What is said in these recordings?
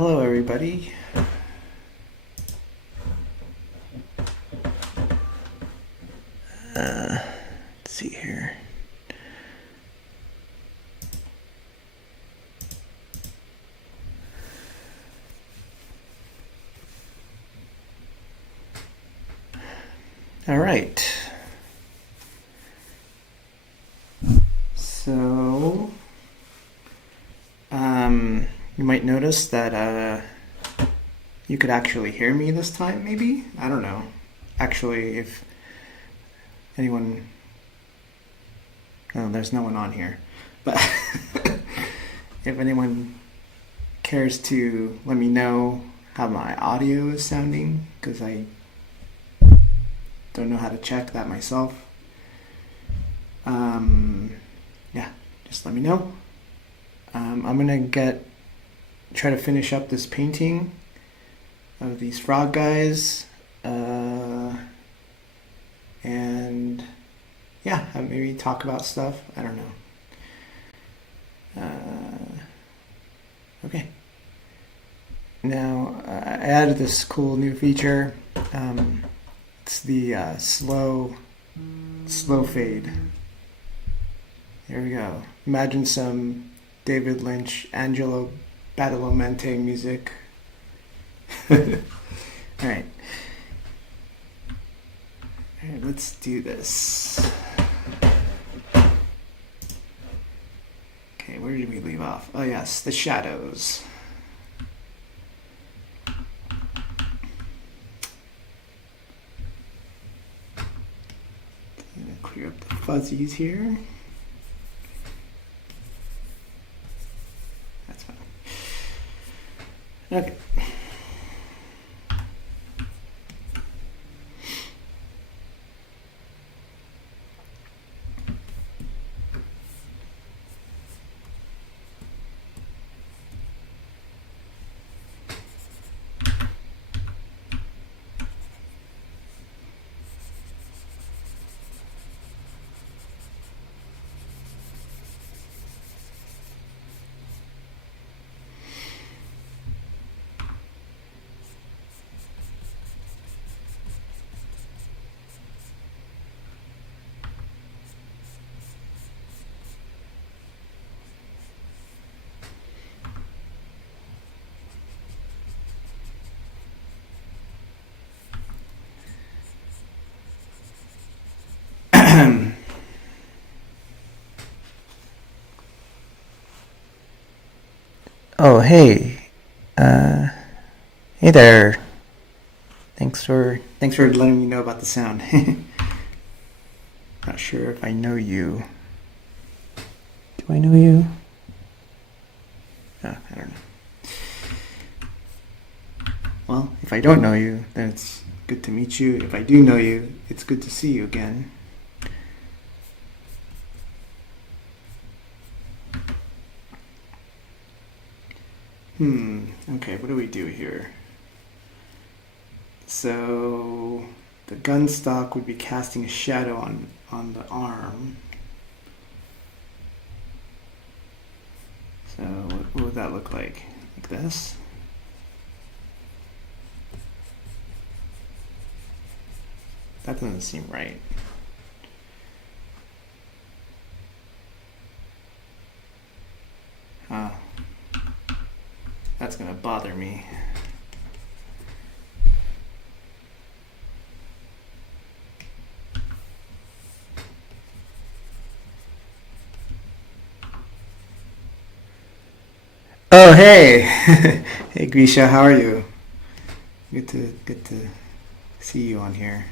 Hello, everybody. Let's see here. All right. So, you might notice that you could actually hear me this time, maybe? I don't know. Actually, if anyone... Oh, there's no one on here. But if anyone cares to let me know how my audio is sounding, because I don't know how to check that myself. Yeah, just let me know. I'm gonna try to finish up this painting of these frog guys, and yeah, maybe talk about stuff. I don't know. Okay. Now I added this cool new feature. It's the slow fade. Here we go. Imagine some David Lynch, Angelo Badalamenti music. All right. All right, let's do this. Okay, where did we leave off? Oh yes, the shadows. Clear up the fuzzies here. That's fine. Okay. Oh, hey. Hey there. Thanks for letting me know about the sound. Not sure if I know you. Do I know you? Oh, I don't know. Well, if I don't know you, then it's good to meet you. If I do know you, it's good to see you again. Okay, what do we do here? So the gun stock would be casting a shadow on the arm. So what would that look like? Like this? That doesn't seem right. Huh. That's gonna bother me. Oh, hey! Hey, Grisha, how are you? Good to see you on here.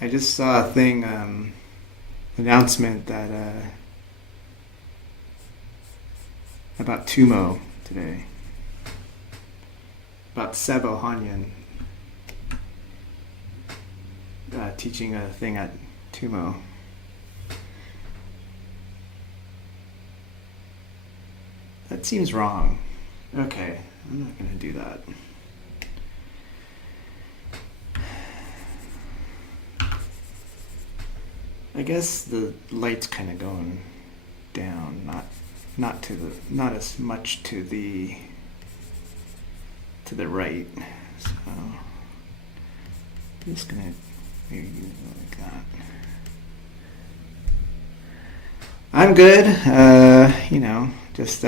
I just saw a thing, announcement that about Tumo today. About Levon Jihanian teaching a thing at Tumo. That seems wrong. Okay, I'm not gonna do that. I guess the light's kind of going down, not not as much to the right. So I'm just gonna maybe use it like that. I'm good. Just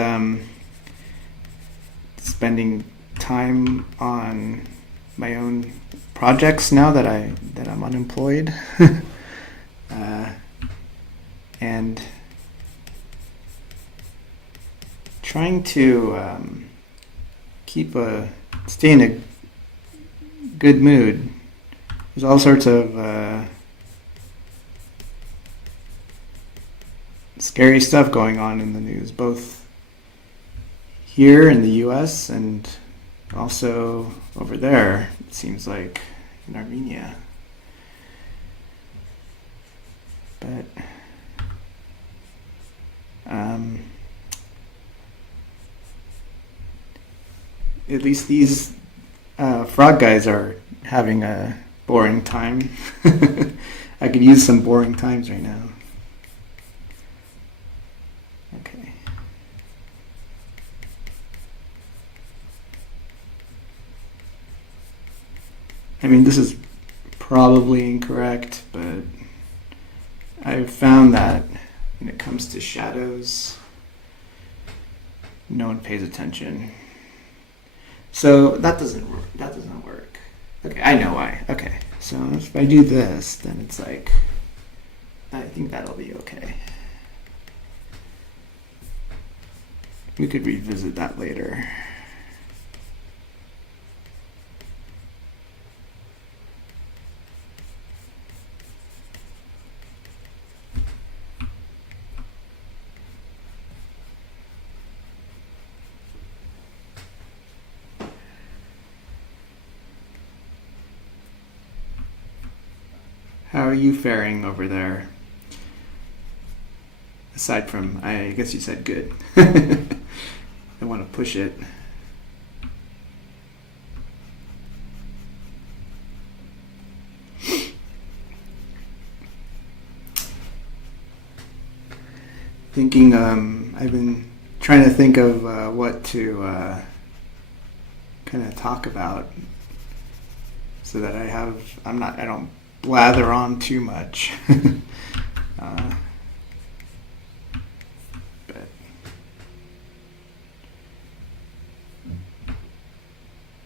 spending time on my own projects now that I'm unemployed, and trying to stay in a good mood. There's all sorts of scary stuff going on in the news, both here in the US and also over there, it seems like, in Armenia. But at least these frog guys are having a boring time. I could use some boring times right now. Okay. I mean, this is probably incorrect, but I've found that when it comes to shadows, no one pays attention. So that doesn't work. Okay, I know why. Okay, so if I do this, then it's like, I think that'll be okay. We could revisit that later. How are you faring over there? Aside from, I guess you said good. I want to push it. Thinking, I've been trying to think of what to kind of talk about so that I don't blather on too much. But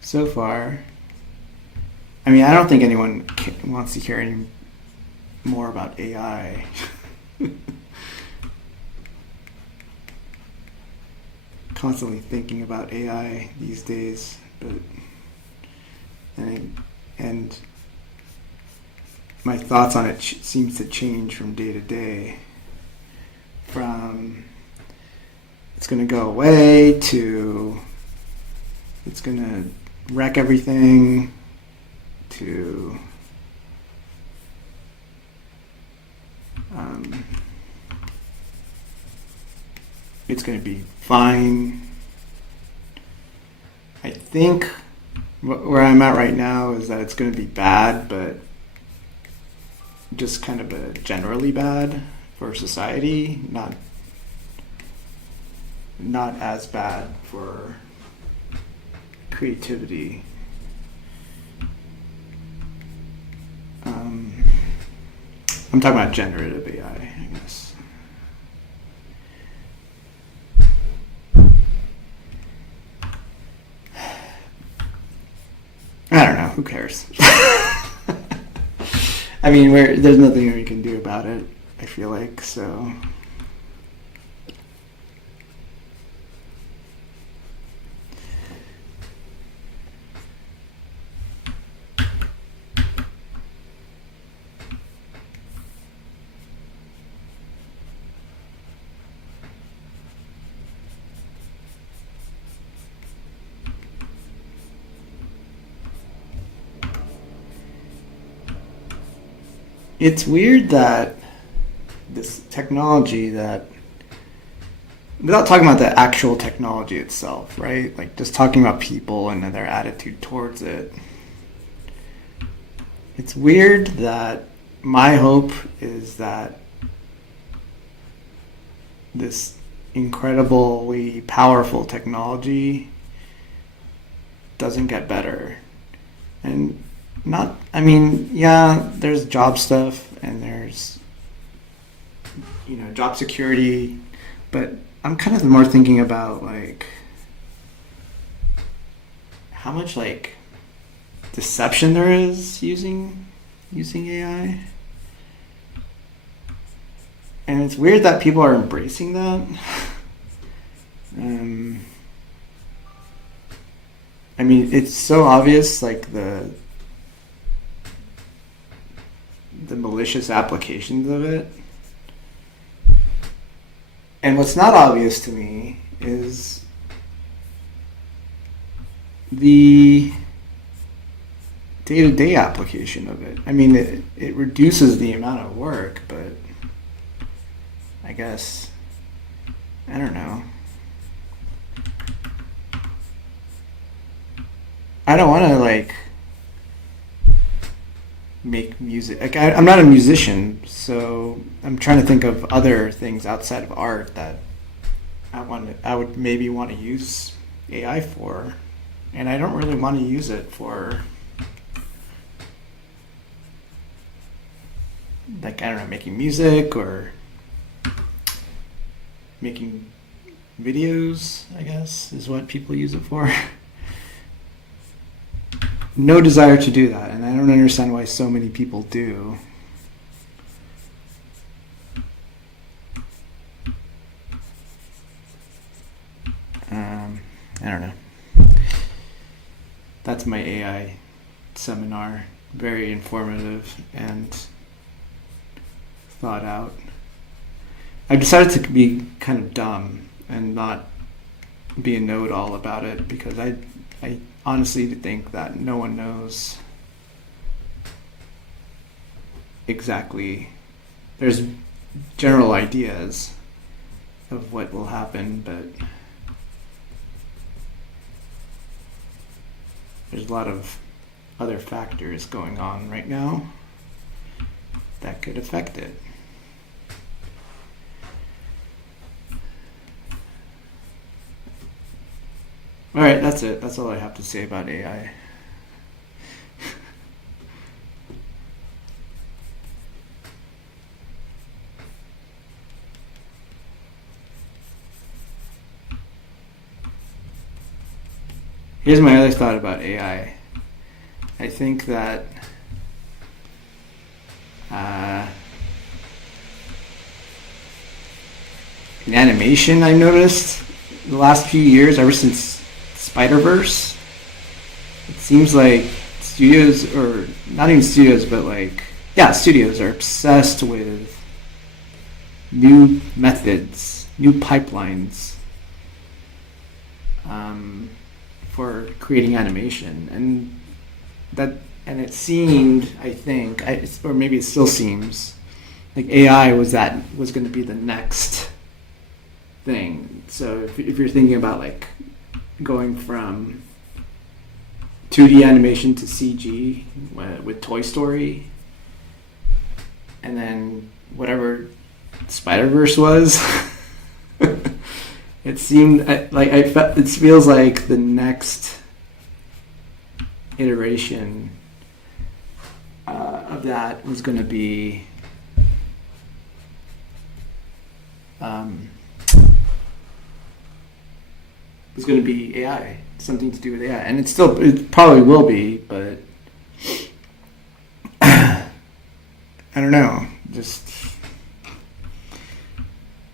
so far, I mean, I don't think anyone wants to hear any more about AI. Constantly thinking about AI these days, but and my thoughts on it seems to change from day to day. From it's going to go away to it's going to wreck everything to it's going to be fine. I think where I'm at right now is that it's going to be bad, but just kind of a generally bad for society, not as bad for creativity. I'm talking about generative AI, I guess. I don't know, who cares? I mean, there's nothing we can do about it, I feel like, so. It's weird that this technology that, without talking about the actual technology itself, right? Like just talking about people and their attitude towards it. It's weird that my hope is that this incredibly powerful technology doesn't get better. And not, I mean, yeah, there's job stuff and there's, job security, but I'm kind of more thinking about like how much like deception there is using AI. And it's weird that people are embracing that. I mean, it's so obvious, like the malicious applications of it. And what's not obvious to me is the day-to-day application of it. I mean, it reduces the amount of work, but I guess, I don't know. I don't want to like make music. Like I'm not a musician, so I'm trying to think of other things outside of art that I would maybe want to use AI for, and I don't really want to use it for like, I don't know, making music or making videos, I guess, is what people use it for. No desire to do that, and I don't understand why so many people do. I don't know. That's my AI seminar. Very informative and thought out. I decided to be kind of dumb and not be a know-it-all about it because I honestly think that no one knows exactly. There's general ideas of what will happen, but there's a lot of other factors going on right now that could affect it. All right, that's it. That's all I have to say about AI. Here's my other thought about AI. I think that in animation, I noticed the last few years, ever since Spider-Verse, it seems like studios, or not even studios, but like, yeah, studios are obsessed with new methods, new pipelines for creating animation, and it seemed, I think, or maybe it still seems, like AI was going to be the next thing. So if you're thinking about like going from 2D animation to CG with Toy Story, and then whatever Spider-Verse was, it seemed like it feels like the next iteration of that was going to be AI, something to do with AI, and it probably will be, but I don't know.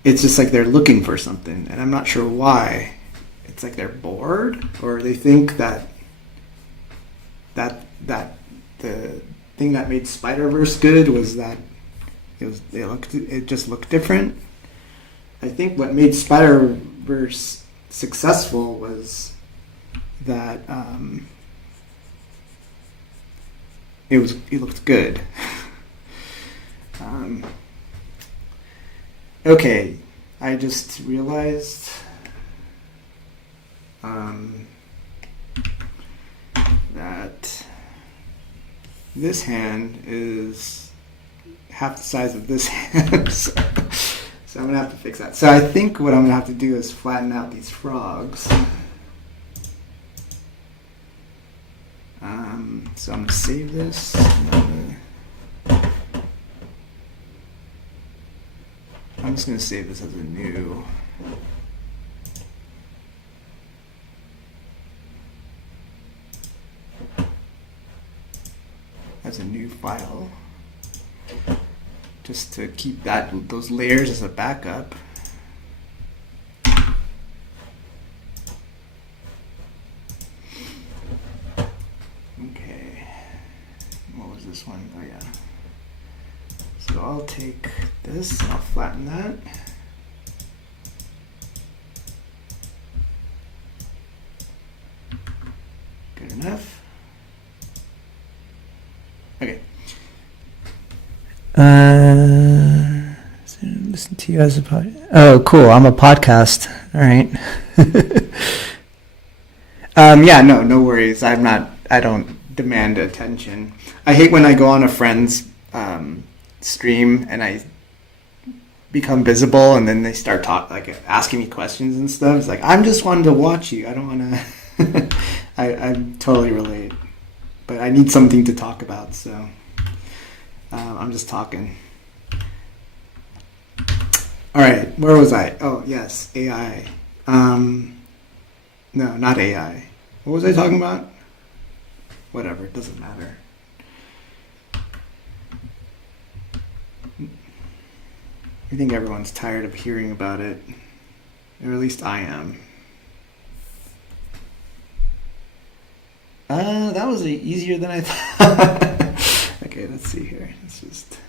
It's just like they're looking for something, and I'm not sure why. It's like they're bored, or they think that the thing that made Spider-Verse good was that it just looked different. I think what made Spider-Verse successful was that it looked good. Okay, I just realized that this hand is half the size of this hand. So I'm going to have to fix that. So I think what I'm going to have to do is flatten out these frogs. So I'm going to save this. I'm just going to save this as a new. As a new file. Just to keep those layers as a backup. Okay. What was this one? Oh yeah. So I'll take this and I'll flatten that. Good enough. Okay. Listen to you as a podcast. Oh, cool. I'm a podcast. All right. Yeah, no worries. I don't demand attention. I hate when I go on a friend's stream and I become visible and then they start asking me questions and stuff. It's like, I'm just wanting to watch you. I don't want to. I totally relate. But I need something to talk about, so I'm just talking. All right, where was I? Oh, yes, AI. No, not AI. What was I talking about? Whatever, it doesn't matter. I think everyone's tired of hearing about it. Or at least I am. That was easier than I thought. Okay, let's see here. Let's just...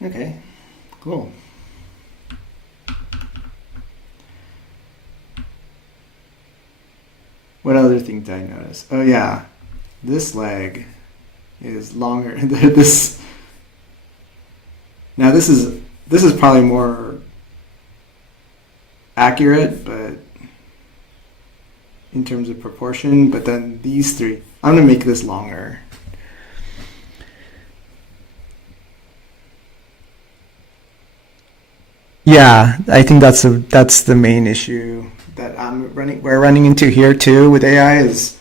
Okay, cool. What other thing did I notice? Oh yeah, this leg is longer. This is probably more accurate, but in terms of proportion. But then these three, I'm gonna make this longer. Yeah, I think that's the main issue that we're running into here too with AI is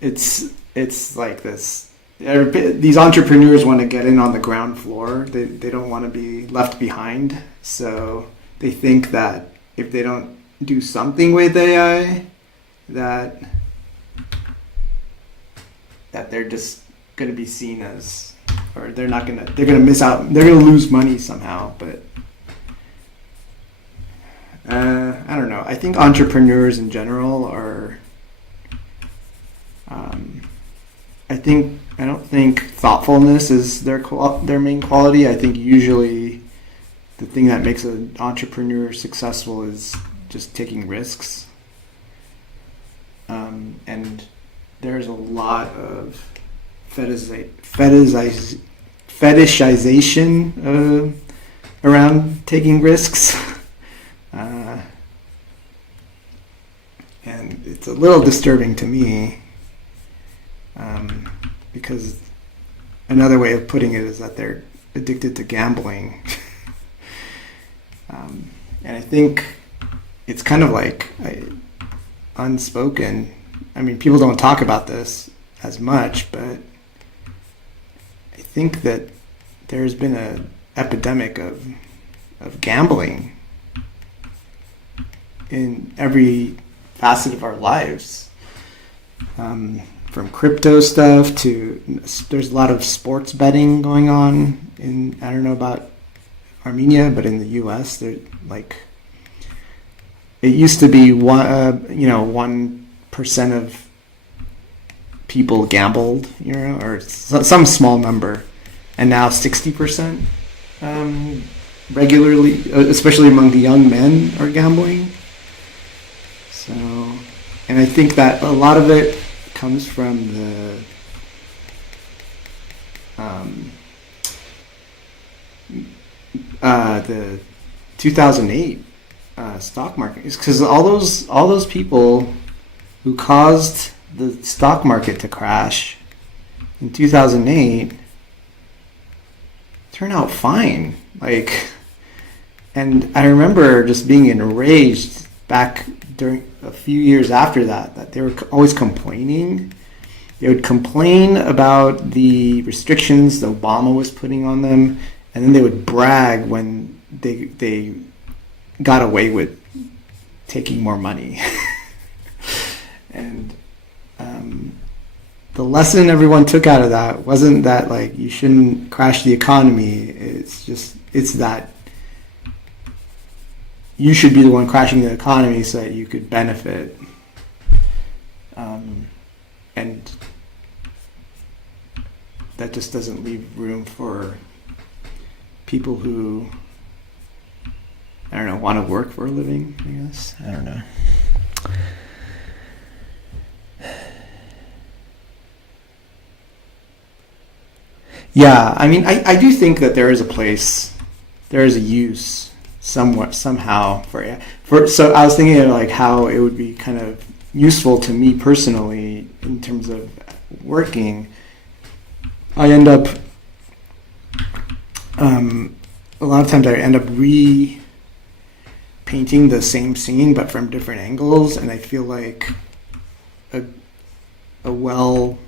it's like this. These entrepreneurs want to get in on the ground floor. They don't want to be left behind. So they think that if they don't do something with AI, that they're just going to be seen as, or they're going to miss out. They're going to lose money somehow. But I don't know. I think entrepreneurs in general are. I don't think thoughtfulness is their main quality. I think usually the thing that makes an entrepreneur successful is just taking risks. And there's a lot of fetishization around taking risks. And it's a little disturbing to me. Because another way of putting it is that they're addicted to gambling. And I think it's kind of like unspoken. I mean, people don't talk about this as much, but I think that there's been an epidemic of gambling in every facet of our lives. From crypto stuff to there's a lot of sports betting going on in, I don't know about Armenia, but in the U.S. there it used to be 1% of people gambled, or some small number, and now 60% regularly, especially among the young men, are gambling. So, and I think that a lot of it comes from the 2008 stock market, is because all those people who caused the stock market to crash in 2008 turned out fine. Like, and I remember just being enraged back during a few years after that they were always complaining. They would complain about the restrictions that Obama was putting on them, and then they would brag when they got away with taking more money. And the lesson everyone took out of that wasn't that like you shouldn't crash the economy. It's that you should be the one crashing the economy so that you could benefit. And that just doesn't leave room for people who, I don't know, want to work for a living, I guess. I don't know. Yeah, I mean, I do think that there is a place, there is a use somehow so I was thinking of like how it would be kind of useful to me personally in terms of working. I end up, a lot of times I end up repainting the same scene but from different angles, and I feel like a well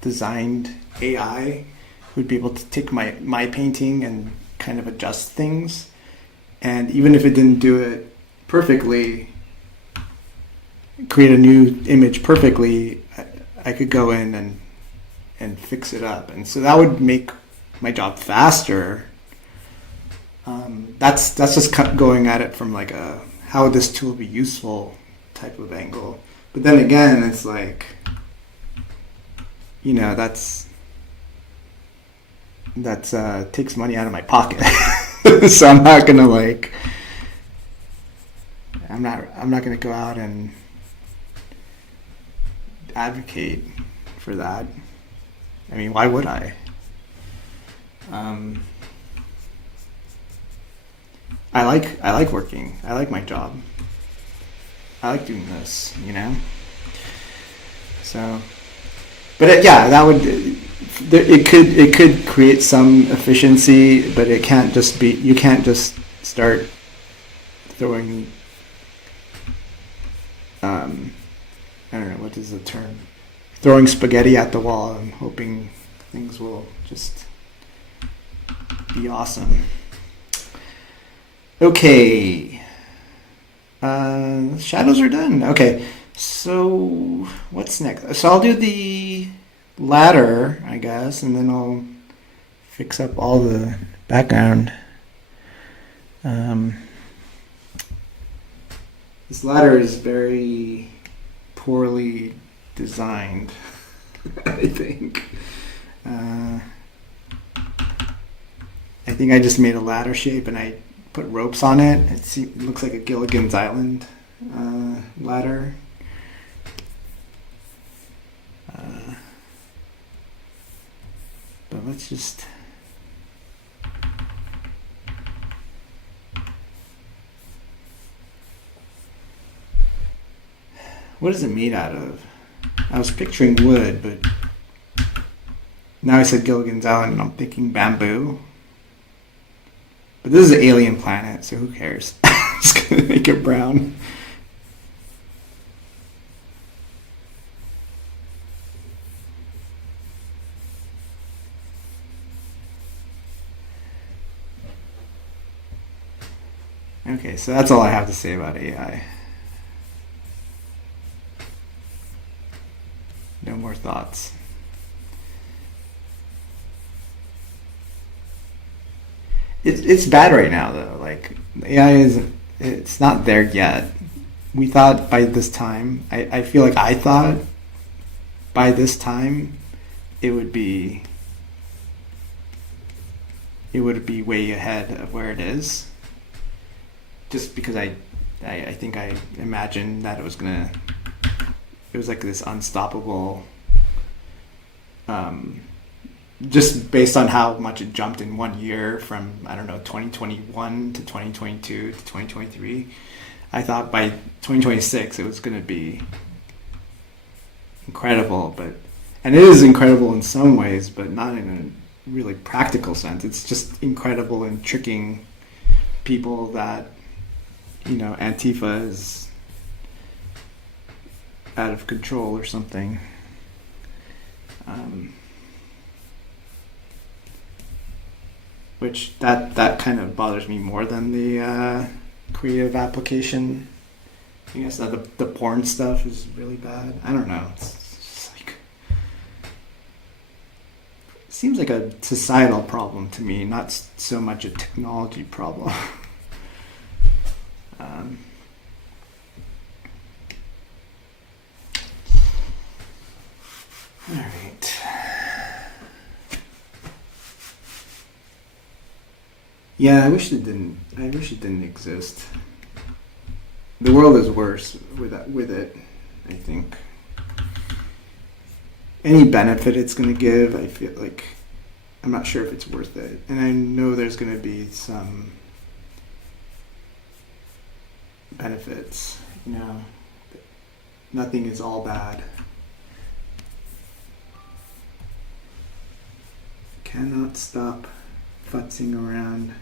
designed AI would be able to take my painting and kind of adjust things, and even if it didn't do it perfectly, create a new image perfectly, I could go in and fix it up, and so that would make my job faster. That's just going at it from like a how would this tool be useful type of angle. But then again, it's like, that's takes money out of my pocket. So I'm not gonna I'm not gonna go out and advocate for that. I mean, why would I? I like working. I like my job. I like doing this, So, but that would it could create some efficiency, but it can't just be. You can't just start throwing. I don't know, what is the term? Throwing spaghetti at the wall and hoping things will just be awesome. Okay. Shadows are done. Okay. So what's next? So I'll do the ladder, I guess, and then I'll fix up all the background. This ladder is very poorly designed, I think. I think I just made a ladder shape and I put ropes on it. It looks like a Gilligan's Island ladder. But let's just... What is it made out of? I was picturing wood, but now I said Gilligan's Island and I'm thinking bamboo. But this is an alien planet, so who cares? I'm just gonna make it brown. Okay, so that's all I have to say about AI. No more thoughts. It's bad right now though. Like AI it's not there yet. We thought by this time, I feel like I thought by this time it would be way ahead of where it is. Just because I think I imagined that it was like this unstoppable just based on how much it jumped in 1 year from, I don't know, 2021 to 2022 to 2023. I thought by 2026 it was going to be incredible, and it is incredible in some ways, but not in a really practical sense. It's just incredible in tricking people that, Antifa is out of control or something. Which that kind of bothers me more than the creative application. I guess that the porn stuff is really bad. I don't know. It's just like, it seems like a societal problem to me, not so much a technology problem. All right. Yeah, I wish it didn't exist. The world is worse with it, I think. Any benefit it's going to give, I feel like, I'm not sure if it's worth it. And I know there's going to be some benefits, Nothing is all bad. Cannot stop futzing around.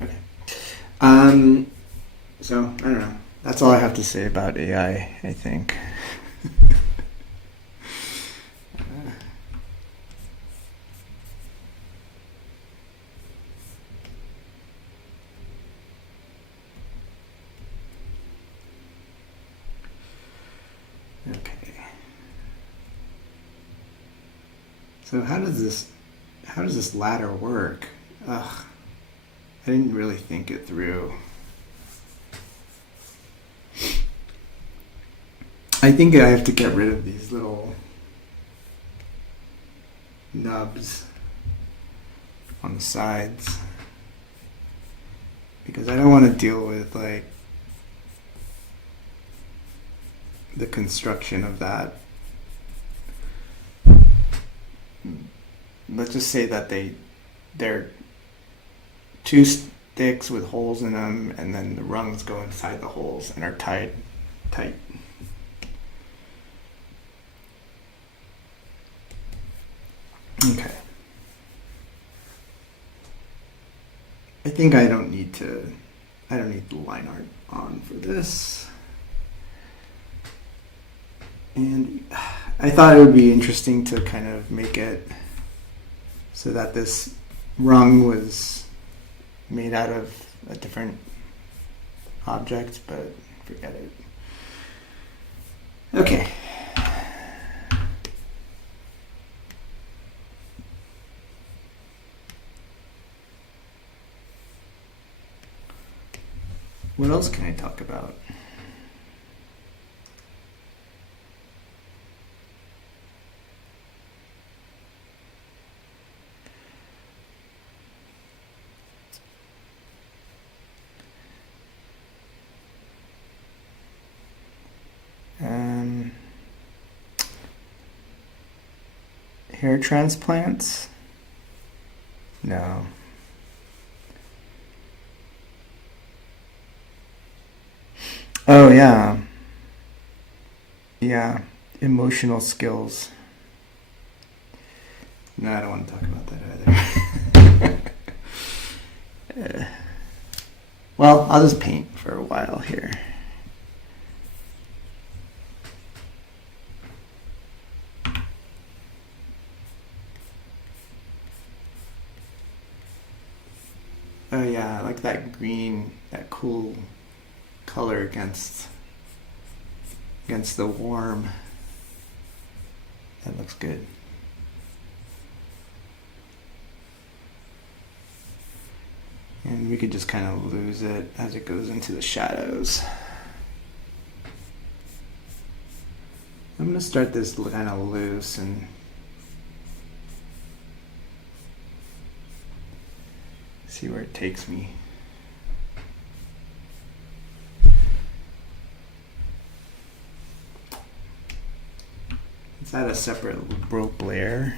Okay. So, I don't know. That's all I have to say about AI, I think. Okay. So how does this ladder work? Ugh. I didn't really think it through. I think I have to get rid of these little nubs on the sides because I don't want to deal with like the construction of that. Let's just say that they're two sticks with holes in them, and then the rungs go inside the holes and are tied tight. Okay. I think I don't need the line art on for this. And I thought it would be interesting to kind of make it so that this rung was made out of a different object, but forget it. Okay. What else can I talk about? Hair transplants? No. Oh, yeah. Yeah. Emotional skills. No, I don't want to talk about that either. Well, I'll just paint for a while here. Oh yeah, I like that green, that cool color against the warm. That looks good. And we could just kind of lose it as it goes into the shadows. I'm gonna start this kind of loose and see where it takes me. add a separate rope layer.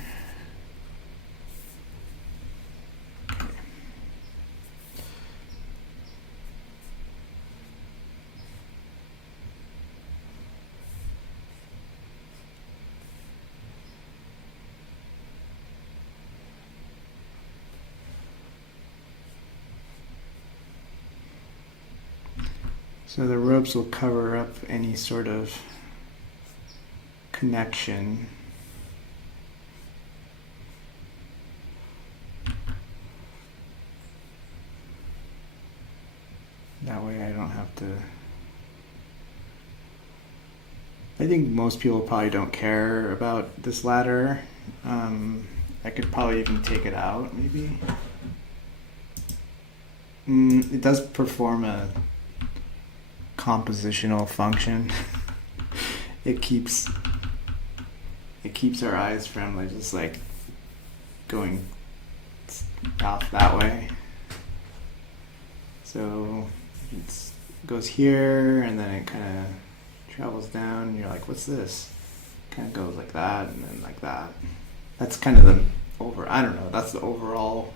So the ropes will cover up any sort of connection. That way I don't have to... I think most people probably don't care about this ladder. I could probably even take it out, maybe. It does perform a compositional function. It keeps our eyes from like just like going off that way. So it goes here and then it kind of travels down and you're like, what's this? Kind of goes like that and then like that. That's kind of that's the overall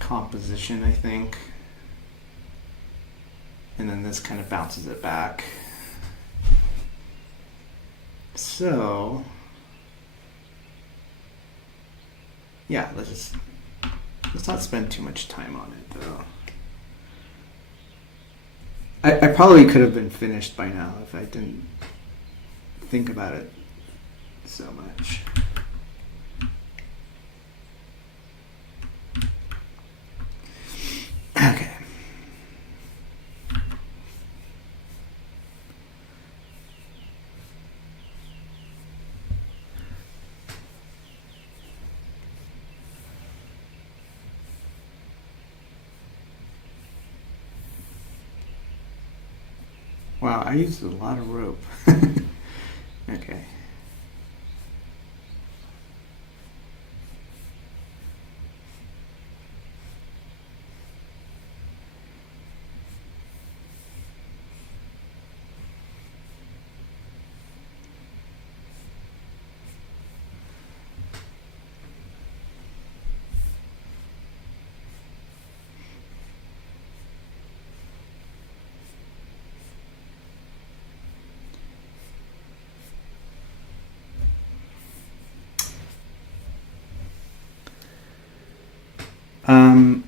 composition, I think. And then this kind of bounces it back. So, yeah, let's not spend too much time on it, though. I probably could have been finished by now if I didn't think about it so much. Okay. Wow, I used a lot of rope. Okay.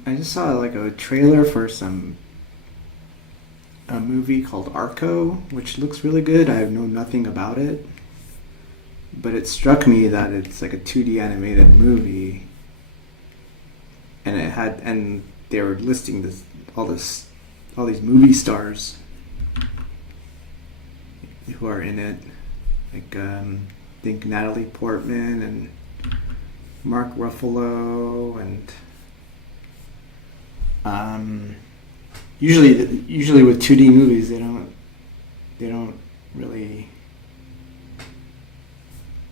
I just saw like a trailer for a movie called Arco, which looks really good. I know nothing about it, but it struck me that it's like a 2D animated movie, and they were listing all these movie stars who are in it, like I think Natalie Portman and Mark Ruffalo and. Usually with 2D movies, they don't really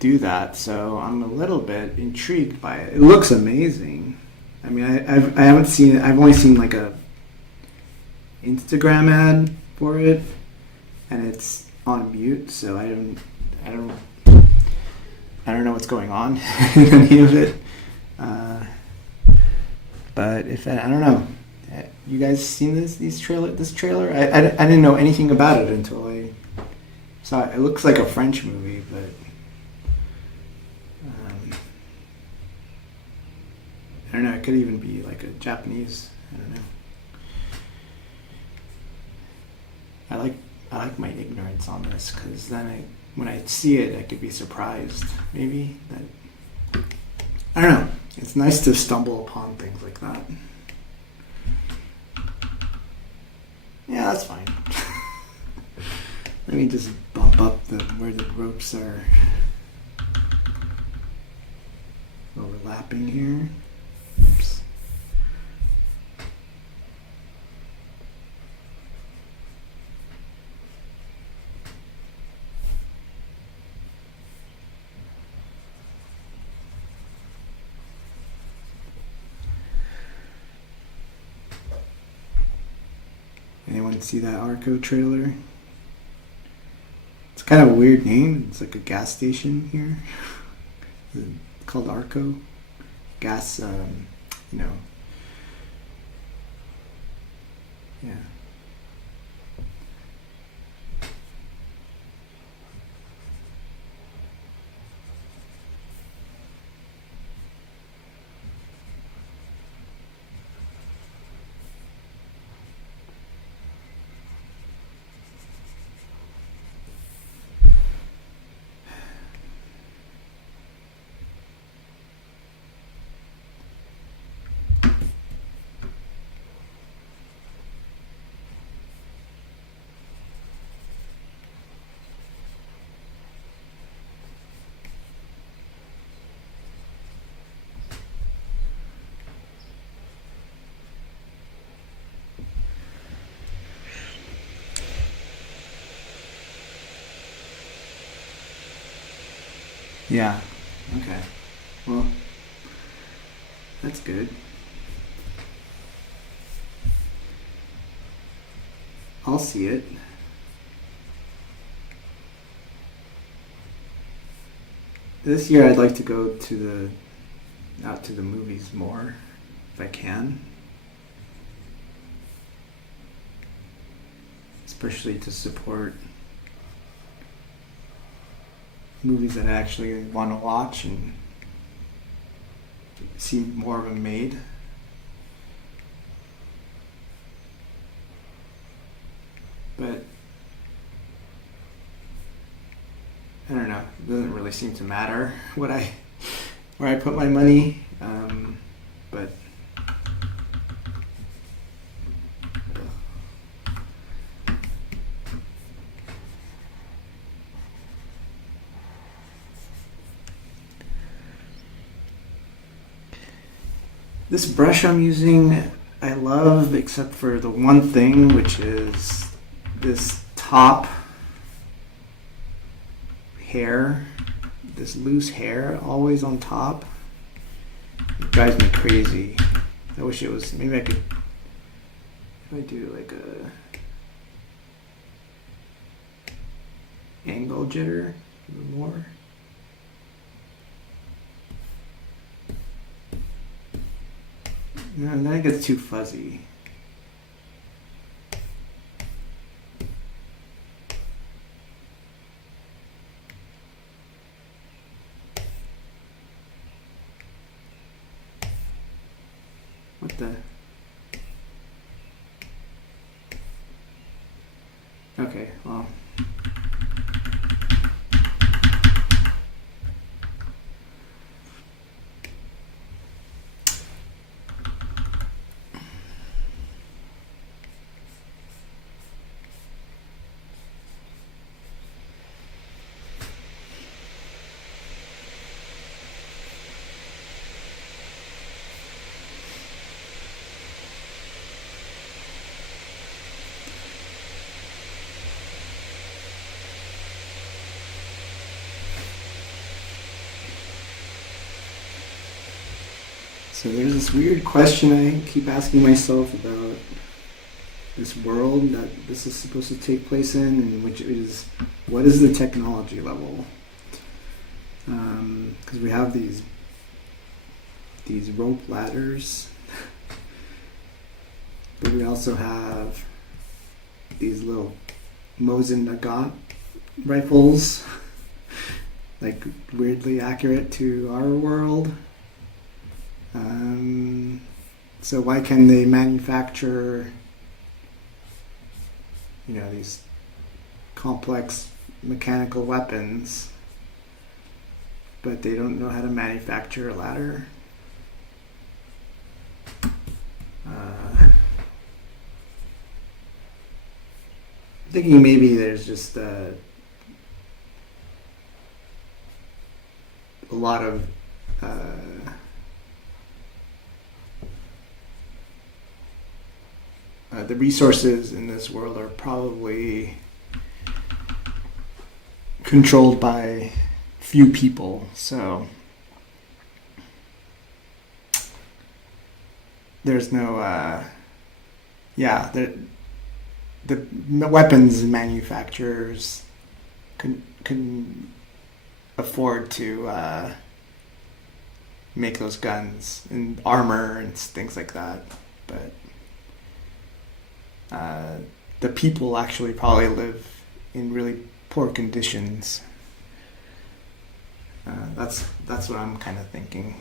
do that. So I'm a little bit intrigued by it. It looks amazing. I mean, I haven't seen it. I've only seen like a Instagram ad for it, and it's on mute, so I don't know what's going on in any of it. But I don't know. You guys seen this trailer? I didn't know anything about it until I saw it. It looks like a French movie, but I don't know. It could even be like a Japanese. I don't know. I like my ignorance on this because then when I see it, I could be surprised. Maybe that I don't know. It's nice to stumble upon things like that. Yeah, that's fine. Let me just bump up where the ropes are overlapping here. Oops. Anyone see that Arco trailer? It's kind of a weird name. It's like a gas station here. It's called Arco. Gas, you know, yeah. Yeah. Okay. Well, that's good. I'll see it. This year, I'd like to go to the out to the movies more, if I can, especially to support movies that I actually want to watch and see more of them made. But I don't know. It doesn't really seem to matter where I put my money. But this brush I'm using, I love, except for the one thing, which is this top hair, this loose hair always on top. It drives me crazy. I wish it was, maybe I could, if I do like a angle jitter a little more. No, then it gets too fuzzy. What the? Okay, well. So there's this weird question I keep asking myself about this world that this is supposed to take place in, and which is, what is the technology level? Because we have these rope ladders, but we also have these little Mosin Nagant rifles, like weirdly accurate to our world. So why can they manufacture, these complex mechanical weapons, but they don't know how to manufacture a ladder? I'm thinking maybe there's just a lot of the resources in this world are probably controlled by few people. So there's no, the weapons manufacturers can afford to make those guns and armor and things like that. But the people actually probably live in really poor conditions. That's what I'm kind of thinking.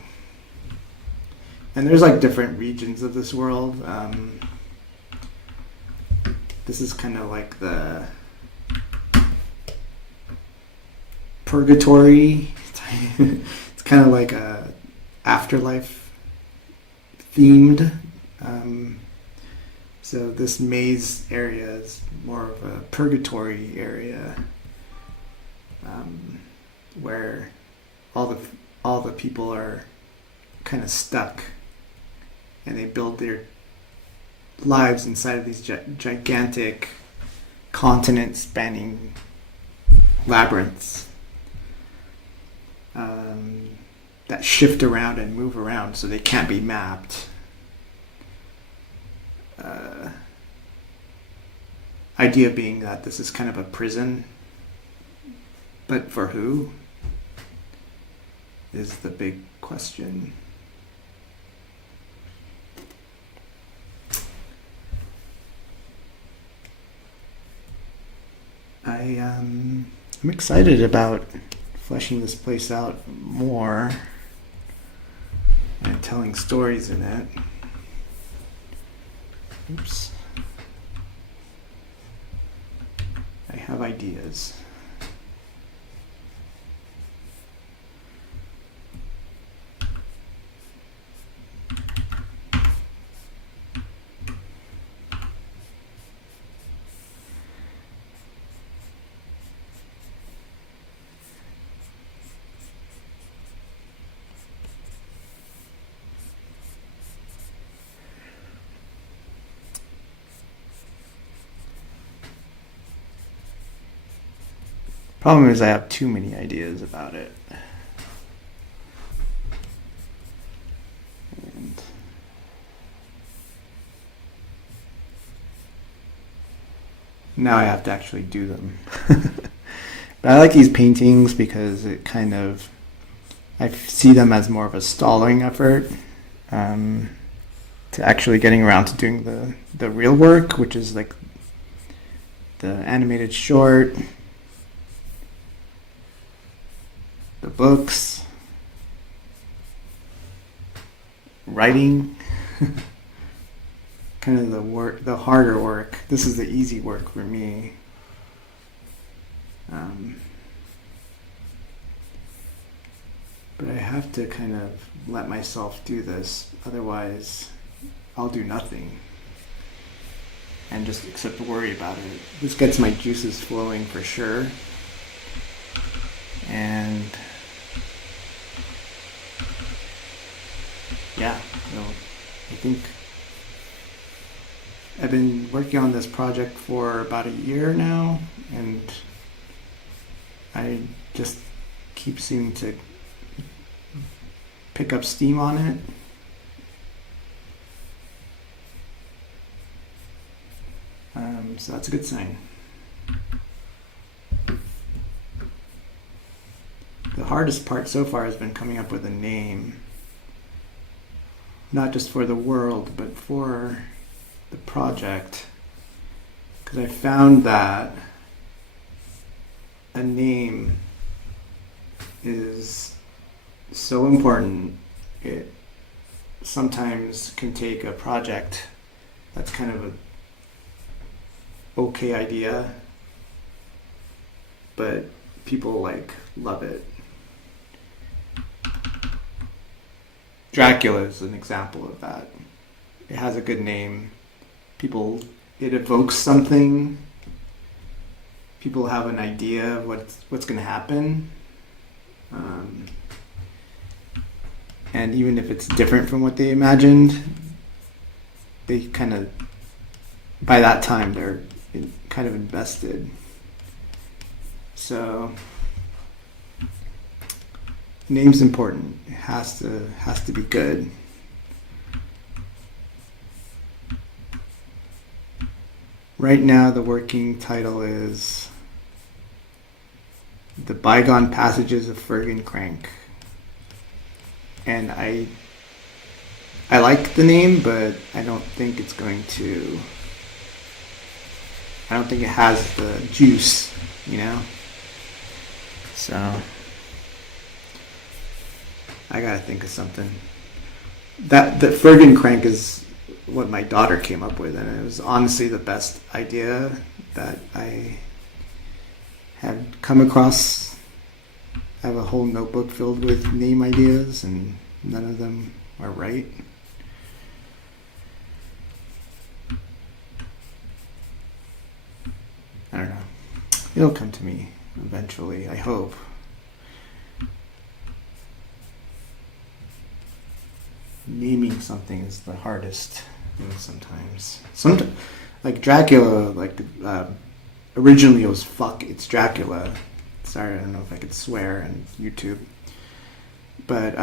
And there's like different regions of this world. This is kind of like the purgatory. It's kind of like a afterlife themed. So this maze area is more of a purgatory area, where all the people are kind of stuck, and they build their lives inside of these gigantic continent-spanning labyrinths that shift around and move around, so they can't be mapped. Idea being that this is kind of a prison, but for who is the big question. I'm excited about fleshing this place out more and telling stories in it. Oops. I have ideas. Problem is I have too many ideas about it. And now I have to actually do them. But I like these paintings because it kind of, I see them as more of a stalling effort to actually getting around to doing the real work, which is like the animated short, the books, writing, kind of the harder work. This is the easy work for me. But I have to kind of let myself do this, otherwise I'll do nothing and just accept the worry about it. This gets my juices flowing for sure. And yeah, I think I've been working on this project for about a year now, and I just keep seeming to pick up steam on it. So that's a good sign. The hardest part so far has been coming up with a name. Not just for the world, but for the project. Because I found that a name is so important. It sometimes can take a project that's kind of a okay idea, but people love it. Dracula is an example of that. It has a good name. It evokes something. People have an idea of what's going to happen. And even if it's different from what they imagined, they kind of, by that time, they're kind of invested. So, name's important. It has to be good. Right now, the working title is The Bygone Passages of Fergen Crank. And I like the name, but I don't think it's going to... I don't think it has the juice, you know? So, I gotta think of something. That Fergen Crank is what my daughter came up with, and it was honestly the best idea that I had come across. I have a whole notebook filled with name ideas, and none of them are right. I don't know. It'll come to me eventually, I hope. Naming something is the hardest thing sometimes. Like Dracula, originally it was fuck, it's Dracula. Sorry, I don't know if I could swear on YouTube. But,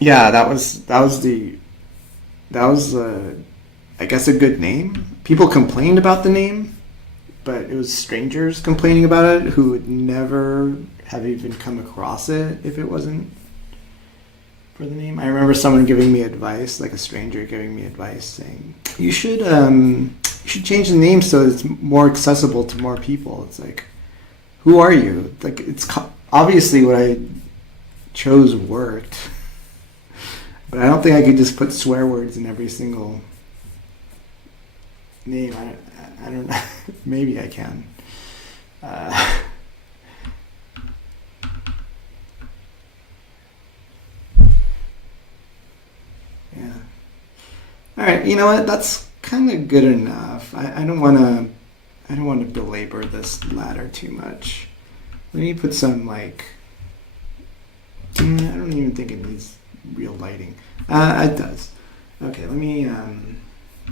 yeah, that was I guess a good name. People complained about the name, but it was strangers complaining about it who would never have even come across it if it wasn't for the name. I remember someone giving me advice, like a stranger giving me advice, saying, you should change the name so it's more accessible to more people. It's like, who are you? Like, it's obviously what I chose worked, but I don't think I could just put swear words in every single name. I don't know. Maybe I can. Yeah. All right. You know what? That's kind of good enough. I don't want to belabor this ladder too much. Let me put some I don't even think it needs real lighting. It does. Okay. Let me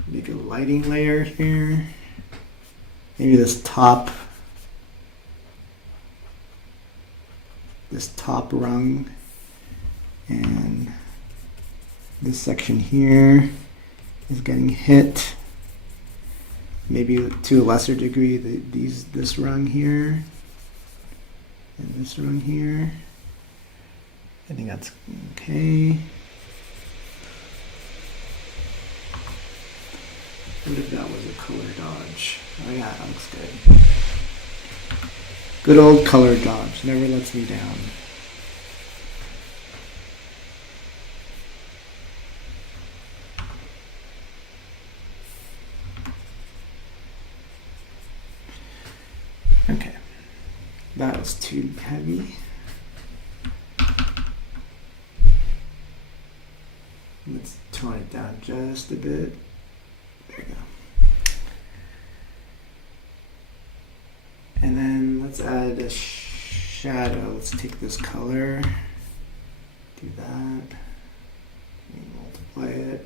make a lighting layer here. Maybe this top rung, and this section here is getting hit. Maybe to a lesser degree, this rung here and this rung here. I think that's okay. What if that was a color dodge? Oh yeah, that looks good. Good old color dodge, never lets me down. Okay, that was too heavy. Let's tone it down just a bit. There we go. And then let's add a shadow. Let's take this color, do that, and multiply it.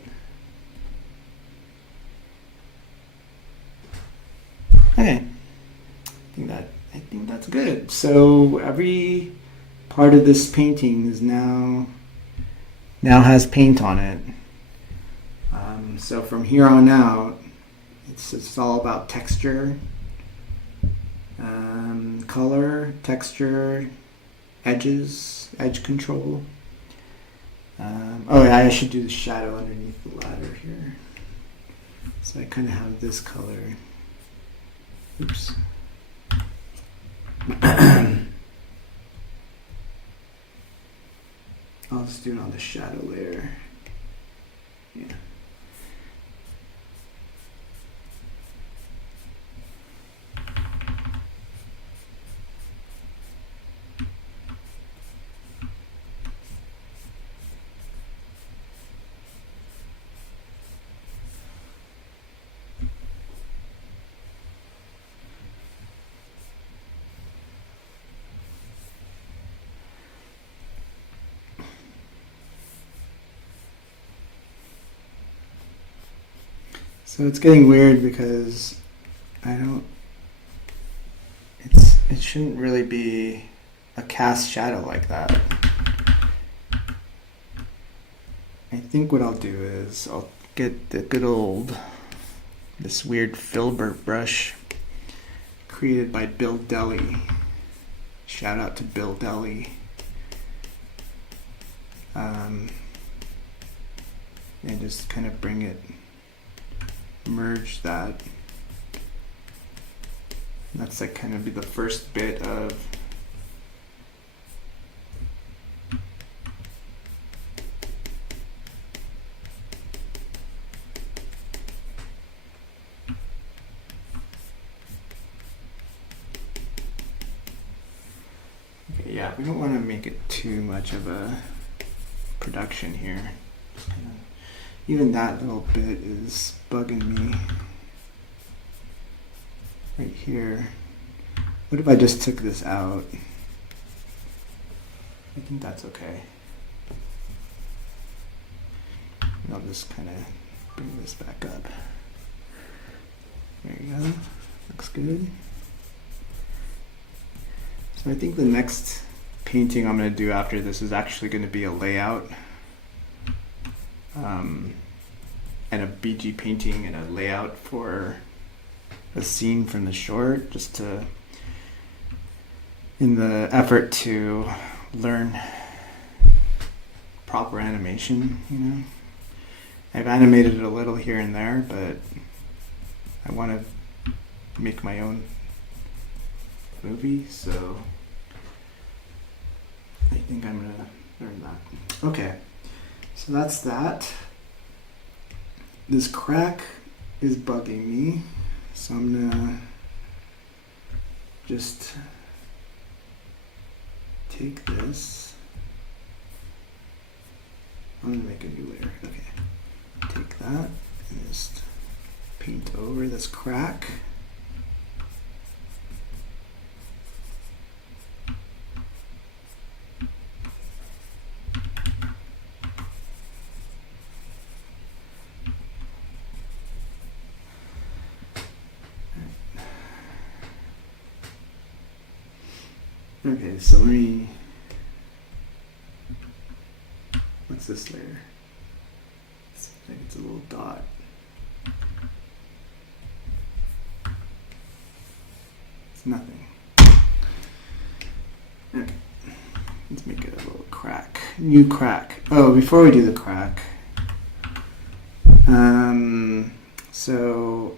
Okay, I think that's good. So every part of this painting is now has paint on it. So from here on out, it's all about texture, color, texture, edge control. Oh yeah, I should do the shadow underneath the ladder here. So I kind of have this color. Oops. I'll just do it on the shadow layer. Yeah. So it's getting weird because it shouldn't really be a cast shadow like that. I think what I'll do is I'll get the good old, this weird filbert brush, created by Bill Deli. Shout out to Bill Deli. And just kind of merge that. That's like kind of be the first bit of yeah, we don't want to make it too much of a production here. Even that little bit is bugging me. Right here. What if I just took this out? I think that's okay. And I'll just kind of bring this back up. There you go. Looks good. So I think the next painting I'm going to do after this is actually going to be a layout. And a BG painting and a layout for a scene from the short, just to, in the effort to learn proper animation, you know. I've animated it a little here and there, but I want to make my own movie, so I think I'm gonna learn that. Okay, so that's that. This crack is bugging me, so I'm gonna just take this. I'm gonna make a new layer. Okay, take that and just paint over this crack. Okay, so what's this layer? I think it's a little dot. It's nothing. Okay, let's make it a little crack. New crack. Oh, before we do the crack, so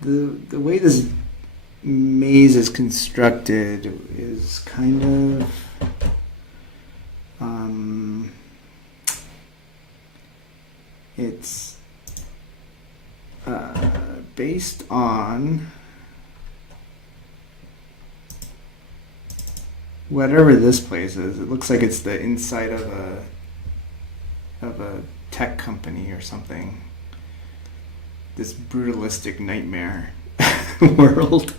the way this maze is constructed is kind of it's based on whatever this place is. It looks like it's the inside of a tech company or something. This brutalistic nightmare world.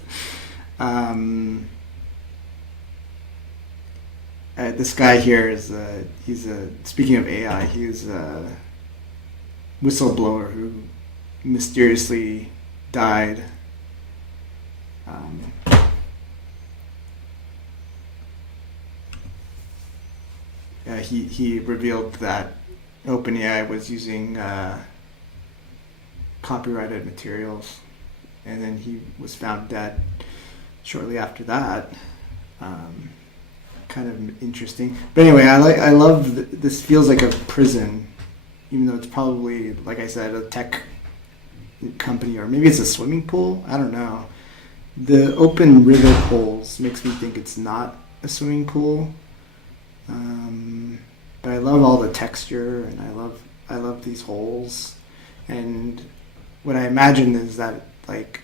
This guy here is speaking of AI, he's a whistleblower who mysteriously died. He revealed that OpenAI was using copyrighted materials, and then he was found dead shortly after that. Kind of interesting, but anyway, I love this. Feels like a prison, even though it's probably, like I said, a tech company, or maybe it's a swimming pool. I don't know. The open rivet holes makes me think it's not a swimming pool. But I love all the texture, and I love these holes. And what I imagine is that, like,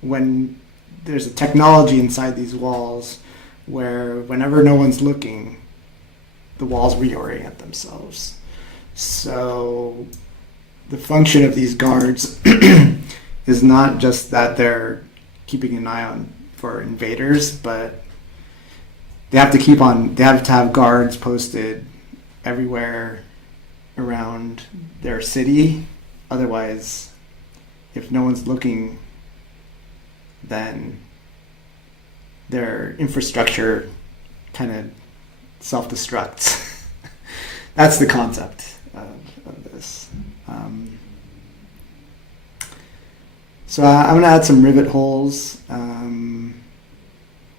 when there's a technology inside these walls where whenever no one's looking, the walls reorient themselves. So the function of these guards is not just that they're keeping an eye on for invaders, but they have to have guards posted everywhere around their city. Otherwise, if no one's looking, then their infrastructure kind of self-destructs. That's the concept of this. So I'm gonna add some rivet holes.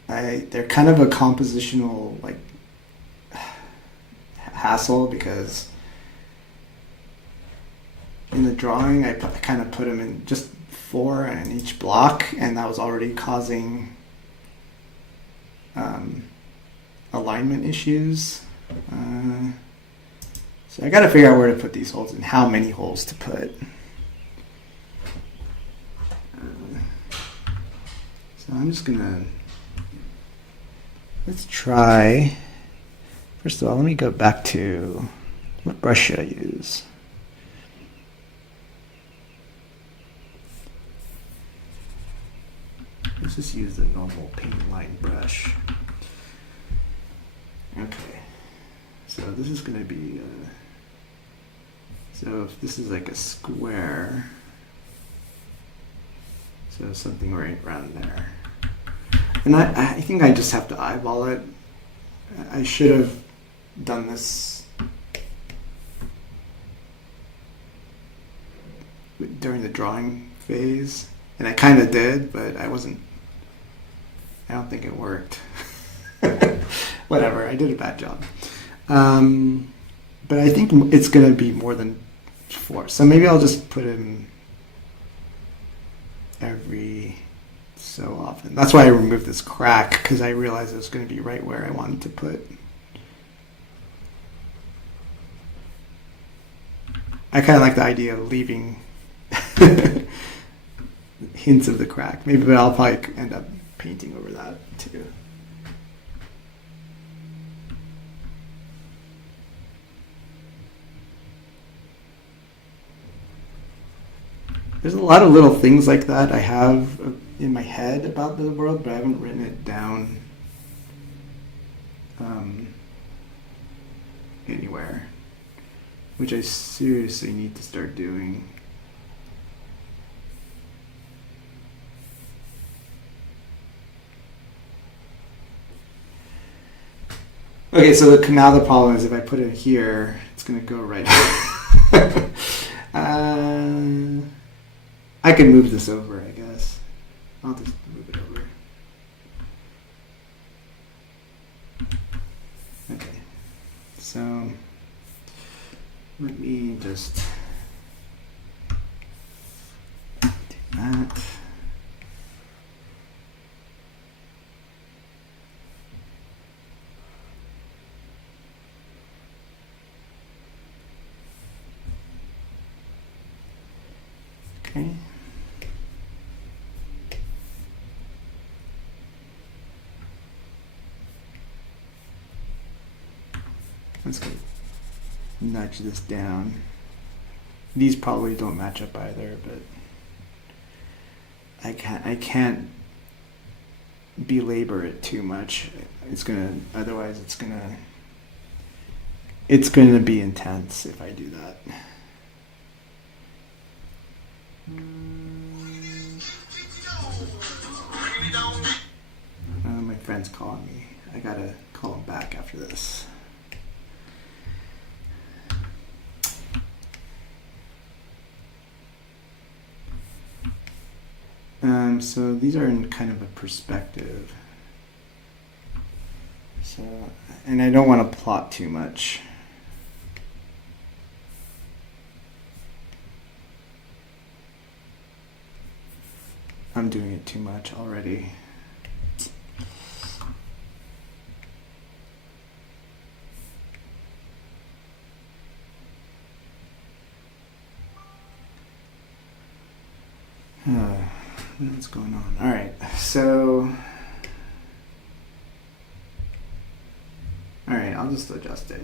They're kind of a compositional like hassle because in the drawing I kind of put them in just 4 in each block, and that was already causing alignment issues. So I got to figure out where to put these holes and how many holes to put. So I'm just gonna, let's try, first of all, let me go back to, what brush should I use? Let's just use the normal paint line brush. Okay, so this is going to be, so if this is like a square, so something right around there. And I think I just have to eyeball it. I should have done this during the drawing phase, and I kind of did, but I don't think it worked. Whatever, I did a bad job. But I think it's going to be more than 4. So maybe I'll just put in every so often. That's why I removed this crack, because I realized it was going to be right where I wanted to put. I kind of like the idea of leaving hints of the crack. Maybe, but I'll probably end up painting over that too. There's a lot of little things like that I have in my head about the world, but I haven't written it down anywhere, which I seriously need to start doing. Okay, so now the problem is if I put it here, it's going to go right. I can move this over, I guess. I'll just move it over. Okay, so let me just do that. Okay. Let's go nudge this down. These probably don't match up either, but I can't belabor it too much. Otherwise it's gonna be intense if I do that. My friend's calling me. I gotta call him back after this. So these are in kind of a perspective. So, and I don't want to plot too much. I'm doing it too much already. What's going on? All right, so I'll just adjust it.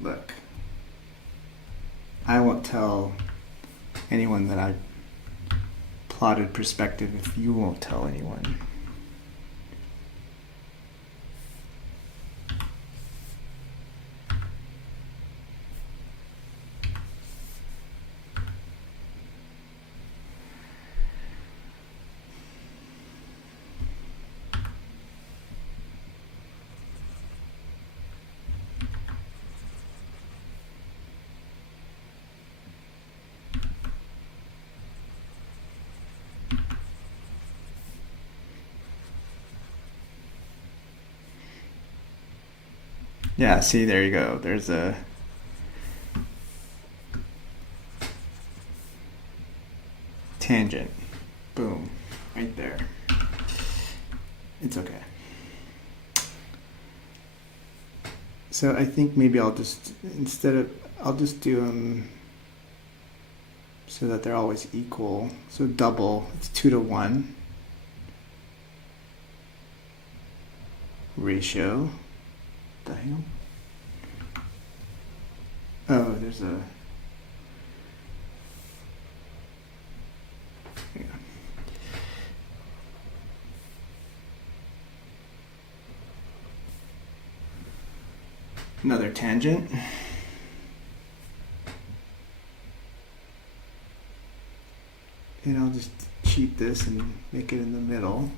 Look, I won't tell anyone that I plotted perspective if you won't tell anyone. Yeah, see, there you go. There's a tangent. Boom. Right there. It's okay. So I think maybe I'll just, I'll just do them so that they're always equal. So double, it's 2-to-1 ratio. What the hell? Oh, there's a, hang on. Another tangent. And I'll just cheat this and make it in the middle.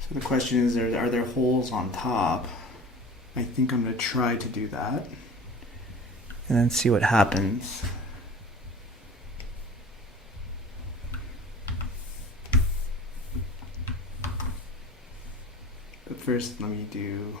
So the question is, are there holes on top? I think I'm going to try to do that. And then see what happens. But first, let me do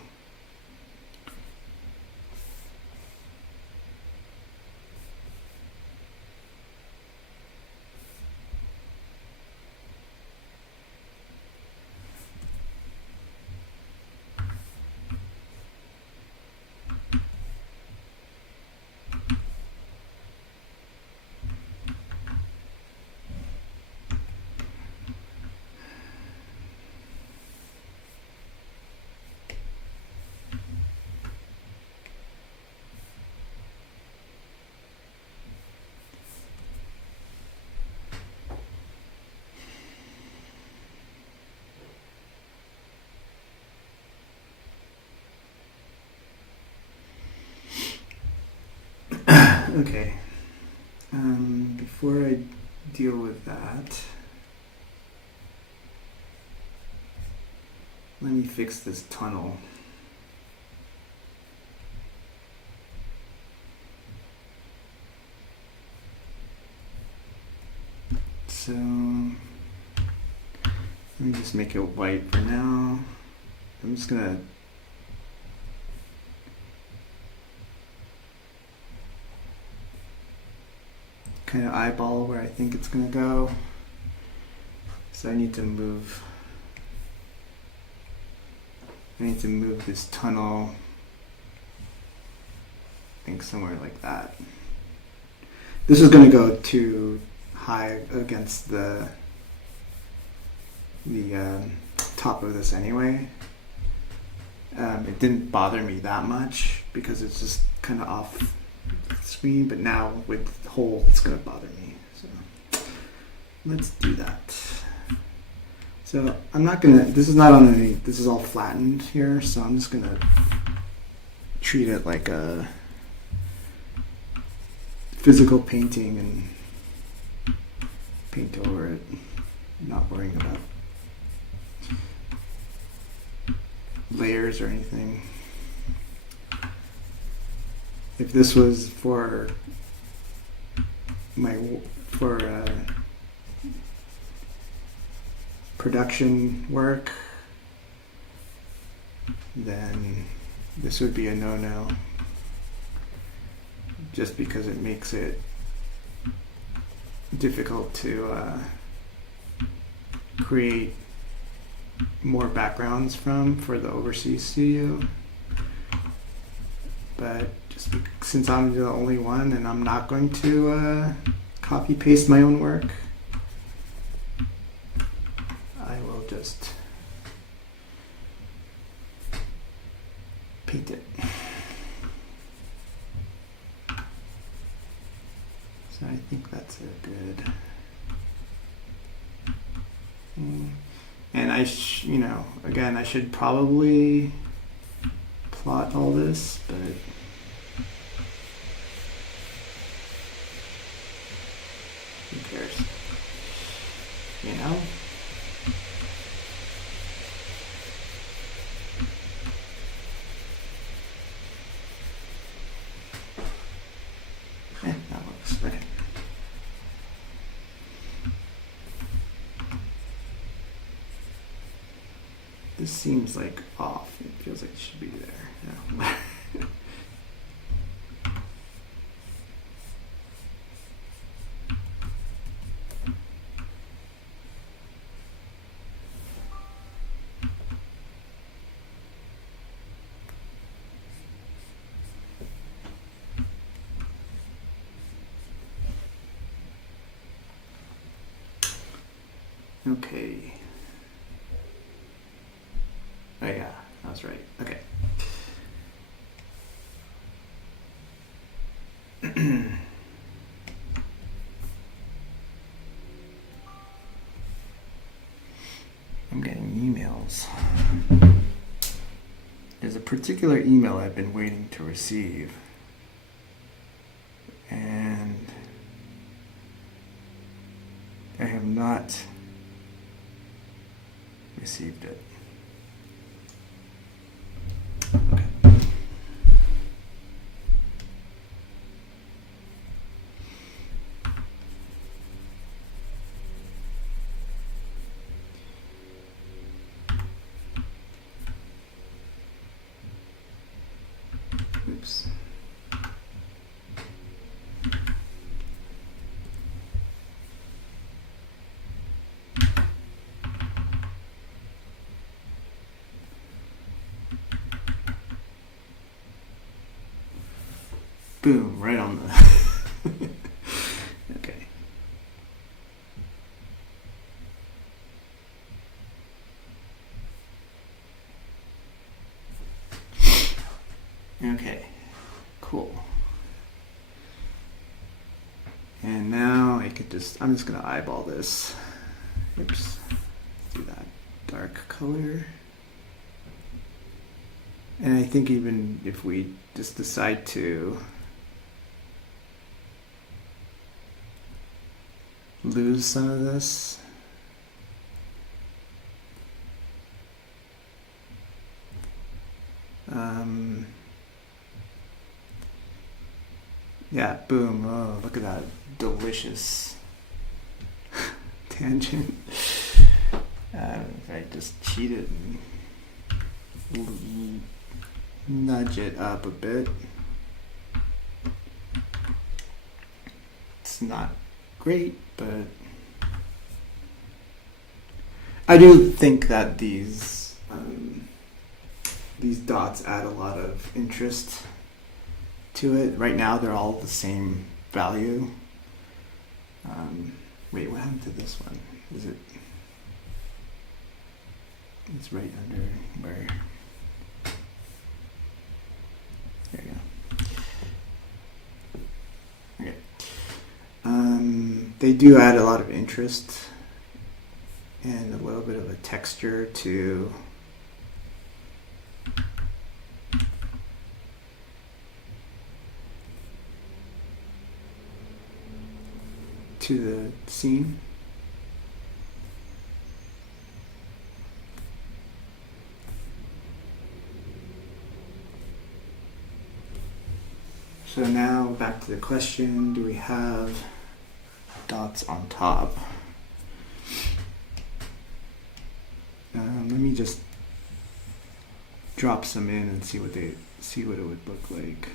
okay. Before I deal with that, let me fix this tunnel. So, let me just make it white for now. I'm just gonna kind of eyeball where I think it's going to go. So I need to move this tunnel, I think somewhere like that. This is going to go too high against the top of this anyway. It didn't bother me that much because it's just kind of off screen, but now with the hole it's going to bother me. So let's do that. So I'm not going to, this is not on any, this is all flattened here, so I'm just going to treat it like a physical painting and paint over it, not worrying about layers or anything. If this was for production work, then this would be a no-no, just because it makes it difficult to create more backgrounds for the overseas studio. But just since I'm the only one and I'm not going to copy paste my own work, I will just paint it. So I think that's a good. And again, I should probably plot all this, but who cares? You know? This seems like off. It feels like it should be there. Yeah. Okay. Oh yeah, I was right. Okay. I'm getting emails. There's a particular email I've been waiting to receive. And I have not received it. Okay. Oops. Boom, right on the... Okay. Okay, cool. And now I could I'm just gonna eyeball this. Oops, do that dark color. And I think even if we just decide to lose some of this, yeah, boom. Oh, look at that delicious tangent. If I just cheat it and nudge it up a bit, it's not great, but I do think that these dots add a lot of interest to it. Right now they're all the same value. Wait, what happened to this one? Is it? It's right under where? There you go. Okay. They do add a lot of interest and a little bit of a texture to the scene. So now back to the question, do we have dots on top? Let me just drop some in and see what it would look like.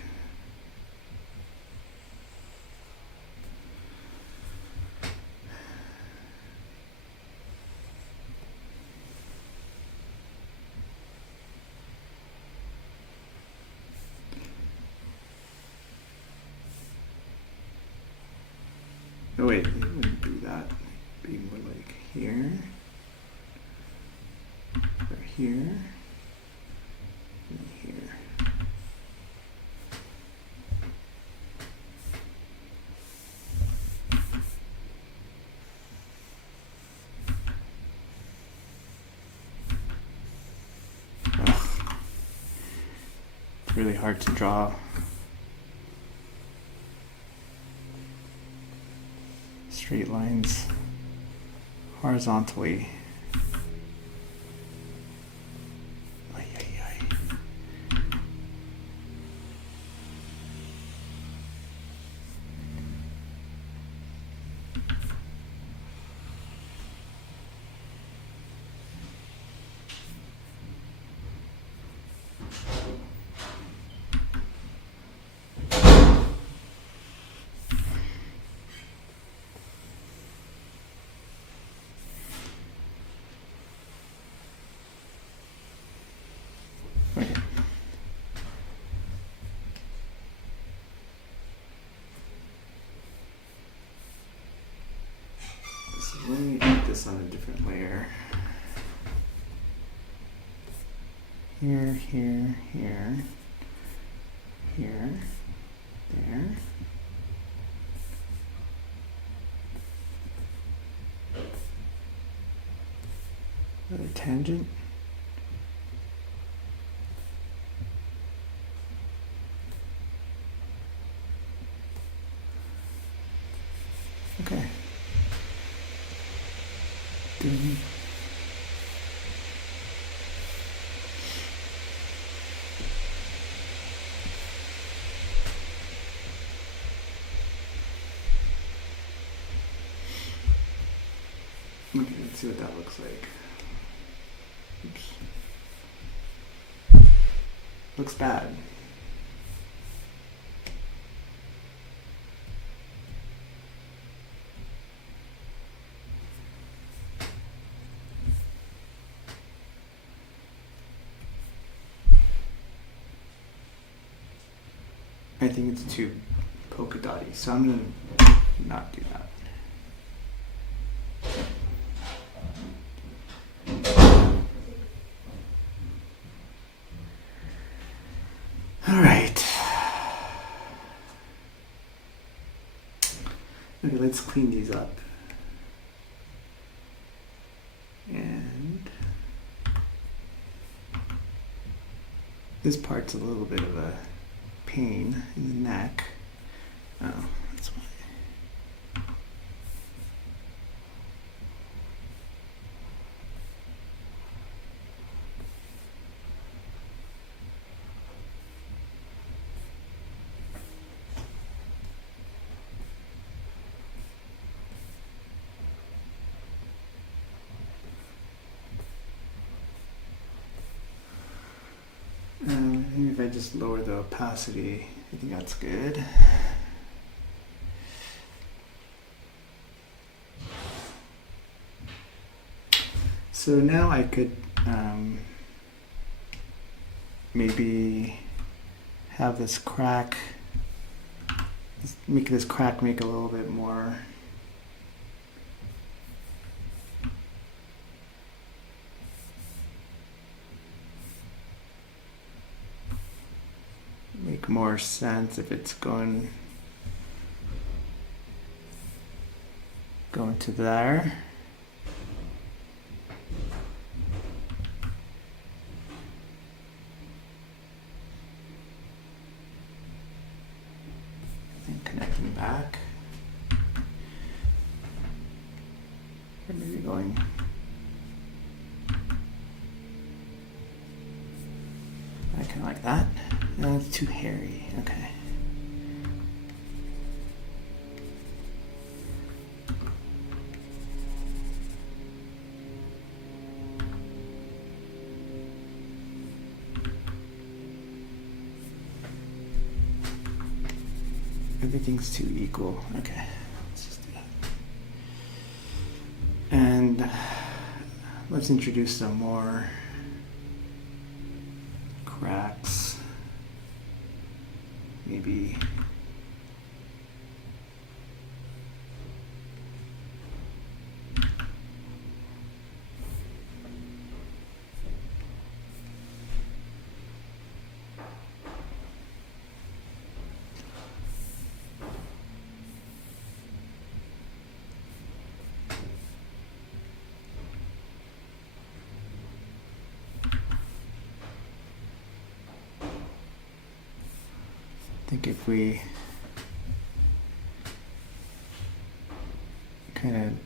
Oh wait, it wouldn't be that. It'd be more like here, or here, and here. Ugh. It's really hard to draw. Straight lines horizontally. Ay, ay, ay. this on a different layer. Here, here, here, here, there. Another tangent. Okay. Okay, let's see what that looks like. Oops. Looks bad. I think it's too polka dotty, so I'm gonna not do that. All right. Okay, let's clean these up. And this part's a little bit of a pain in the neck. Oh, that's why. Maybe if I just lower the opacity, I think that's good. So now I could maybe have this crack, make this crack make a little bit more. Make more sense if it's going to there. And connecting back. Or maybe going kind of like that. No, it's too hairy. Okay. Everything's too equal. Okay. Let's just do that. And let's introduce some more cracks. Maybe I think if we could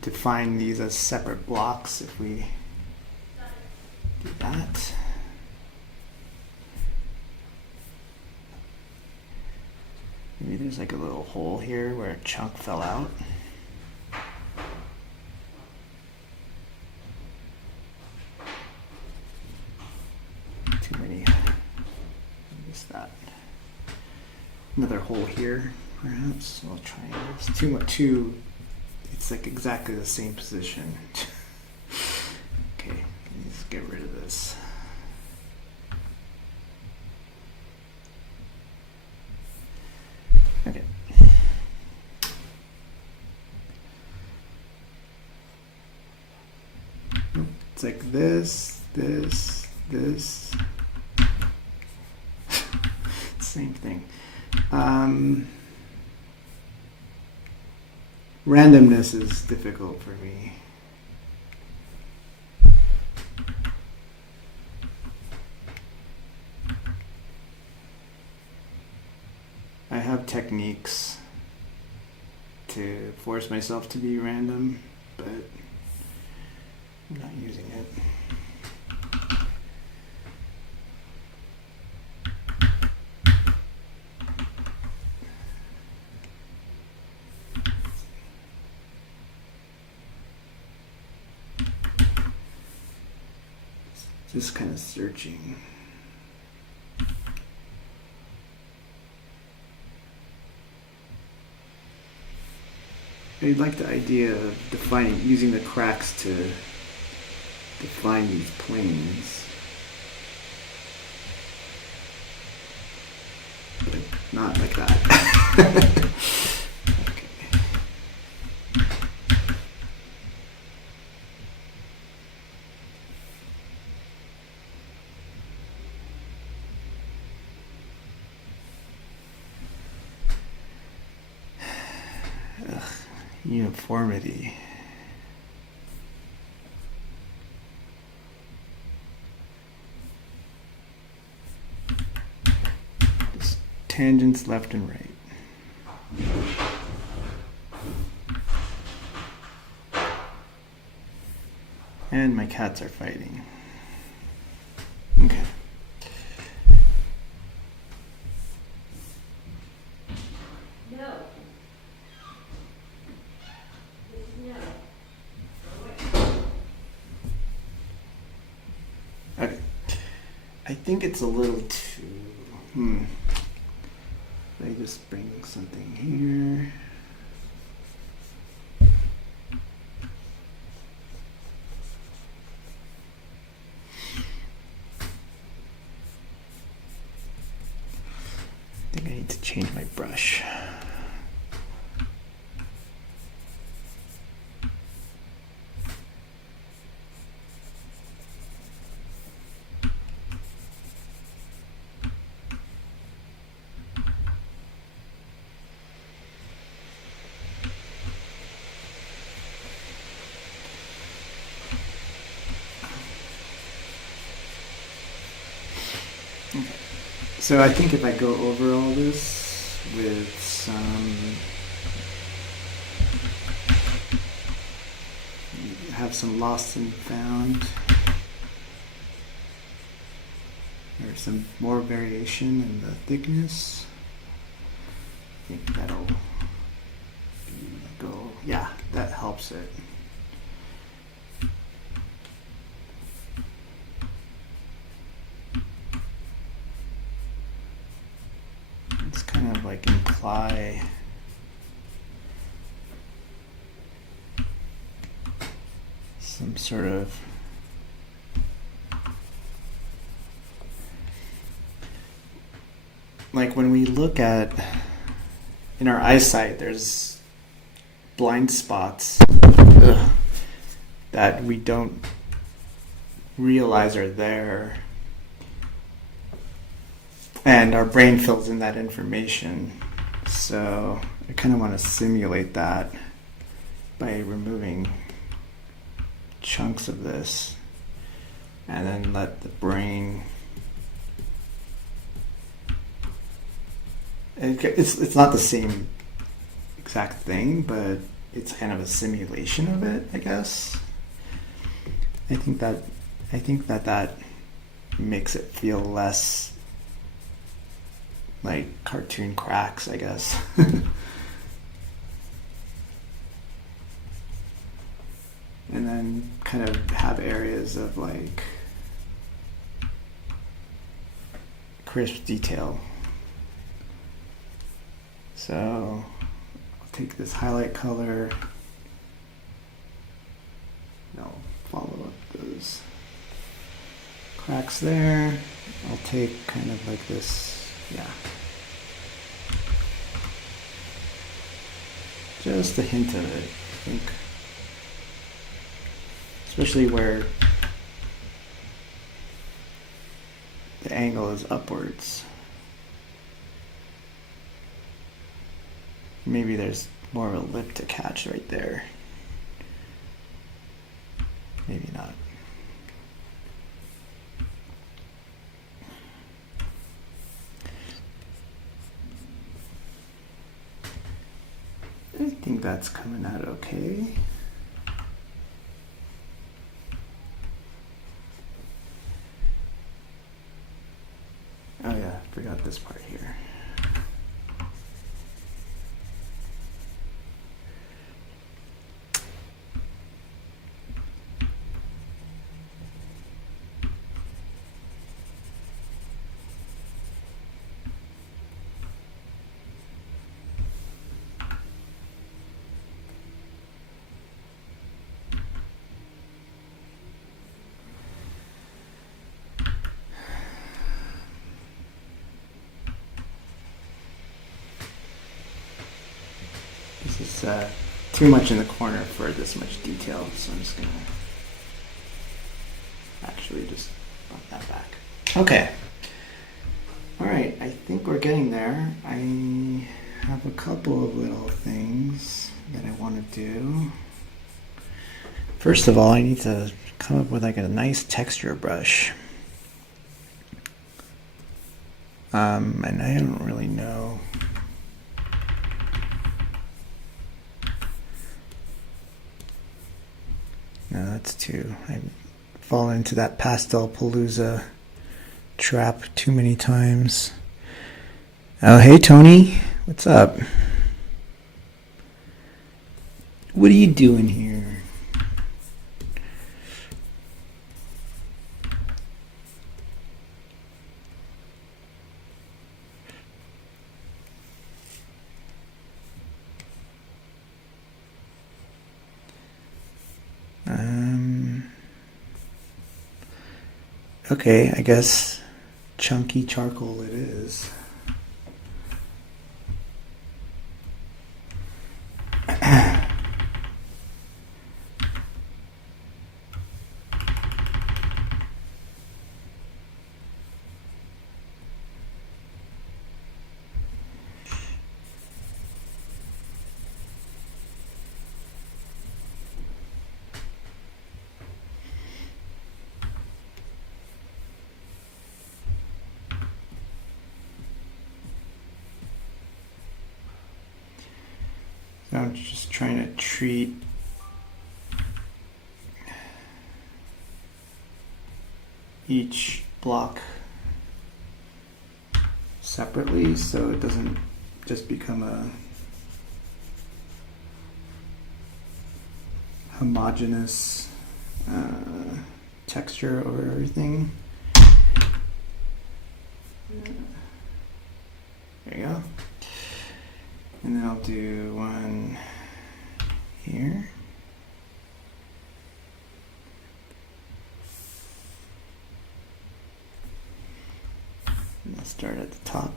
define these as separate blocks if we do that. Maybe there's like a little hole here where a chunk fell out. Too many. Missed that. Another hole here, perhaps. We'll try this. Too much. It's like exactly the same position. Okay, let's get rid of this. Okay. It's like this, this. Same thing. Randomness is difficult for me. I have techniques to force myself to be random, but I'm not using it. Just kind of searching. I like the idea of using the cracks to define these planes, but not like that. Okay. Uniformity. Just tangents left and right. And my cats are fighting. Okay. Okay. I think it's a little too... Let me just bring something here. I think I need to change my brush. Okay. So I think if I go over all this with some lost and found, or some more variation in the thickness, I think that'll go, yeah, that helps it. It's kind of like imply some sort of like when we look at in our eyesight, there's blind spots that we don't realize are there, and our brain fills in that information. So I kind of want to simulate that by removing chunks of this and then let the brain, it's not the same exact thing, but it's kind of a simulation of it, I guess. I think that makes it feel less like cartoon cracks, I guess. And then kind of have areas of like crisp detail. So I'll take this highlight color, and I'll follow up those cracks there. I'll take kind of like this, yeah. Just a hint of it, I think. Especially where the angle is upwards. Maybe there's more of a lip to catch right there. Maybe not. I think that's coming out okay. Oh yeah, forgot this part here. This is too much in the corner for this much detail, so I'm just gonna actually just bump that back. Okay. Alright, I think we're getting there. I have a couple of little things that I want to do. First of all, I need to come up with like a nice texture brush. And I don't really know. No, that's too. I fall into that pastel palooza trap too many times. Oh, hey Tony, what's up? What are you doing here? Okay, I guess chunky charcoal it is. I'm just trying to treat each block separately so it doesn't just become a homogeneous texture over everything. There you go. And then I'll do one here. And I'll start at the top.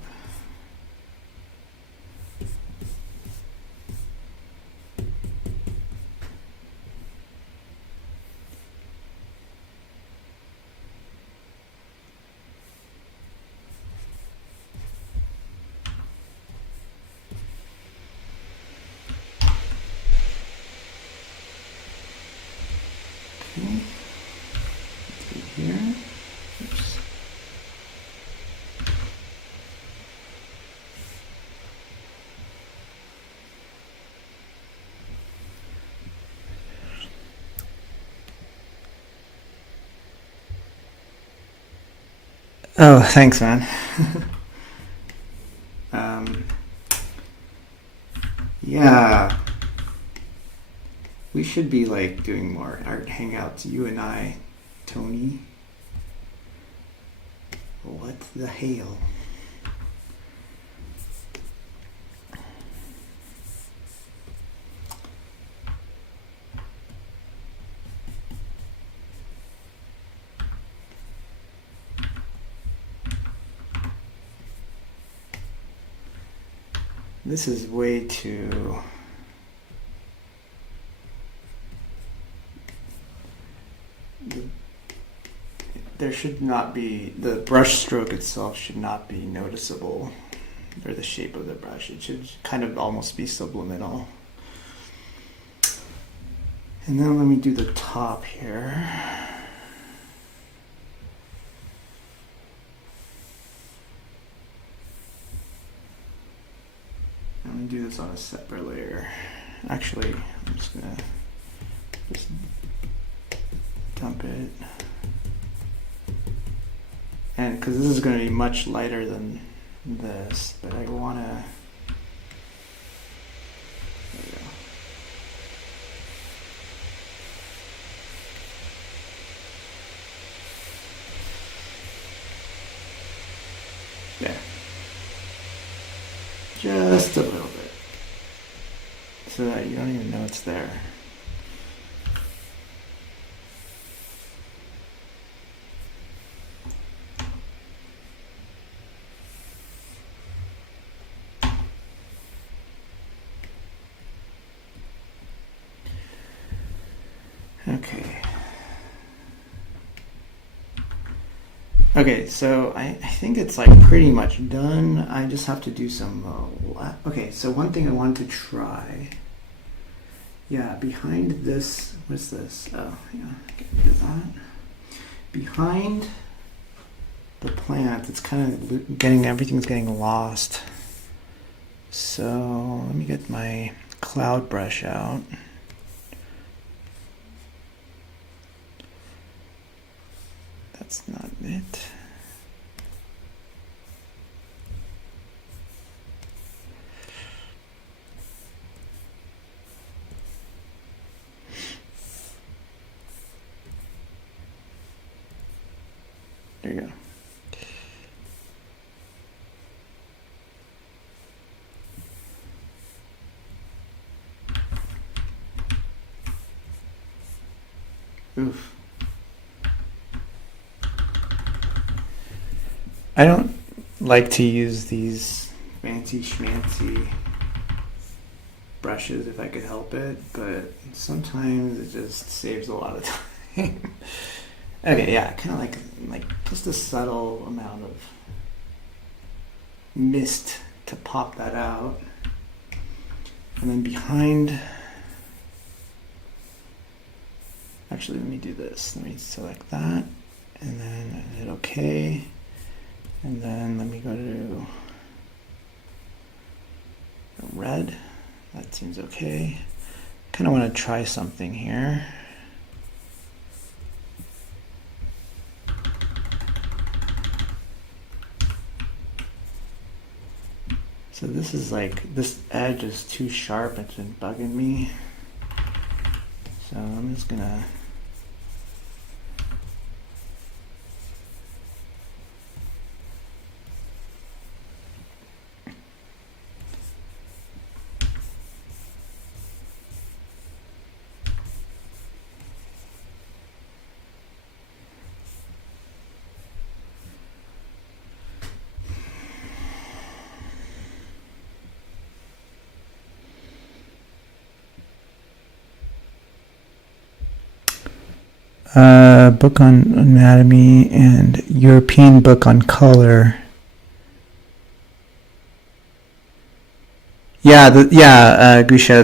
Here. Oops. Oh, thanks, man. Yeah. We should be like doing more art hangouts, you and I, Tony. What the hell? This is way too... there should not be, the brush stroke itself should not be noticeable, or the shape of the brush. It should kind of almost be subliminal. And then let me do the top here. I'm going to do this on a separate layer. Actually, I'm just going to just dump it. And because this is going to be much lighter than this, but I want to, there we go. There. Just a little bit. So that you don't even know it's there. Okay. Okay, so I think it's like pretty much done. I just have to do some, okay, so one thing I wanted to try. Yeah, behind this, what's this? Oh, yeah, I can do that. Behind the plant, it's kind of getting, everything's getting lost. So let me get my cloud brush out. That's not it. There you go. Oof. I don't like to use these fancy schmancy brushes if I could help it, but sometimes it just saves a lot of time. Okay, yeah, kind of like just a subtle amount of mist to pop that out. And then behind, actually let me do this. Let me select that and then hit OK. And then let me go to red. That seems okay. Kind of want to try something here. So this is like, this edge is too sharp. It's been bugging me. So I'm just gonna book on anatomy and European book on color. Yeah, Gusha,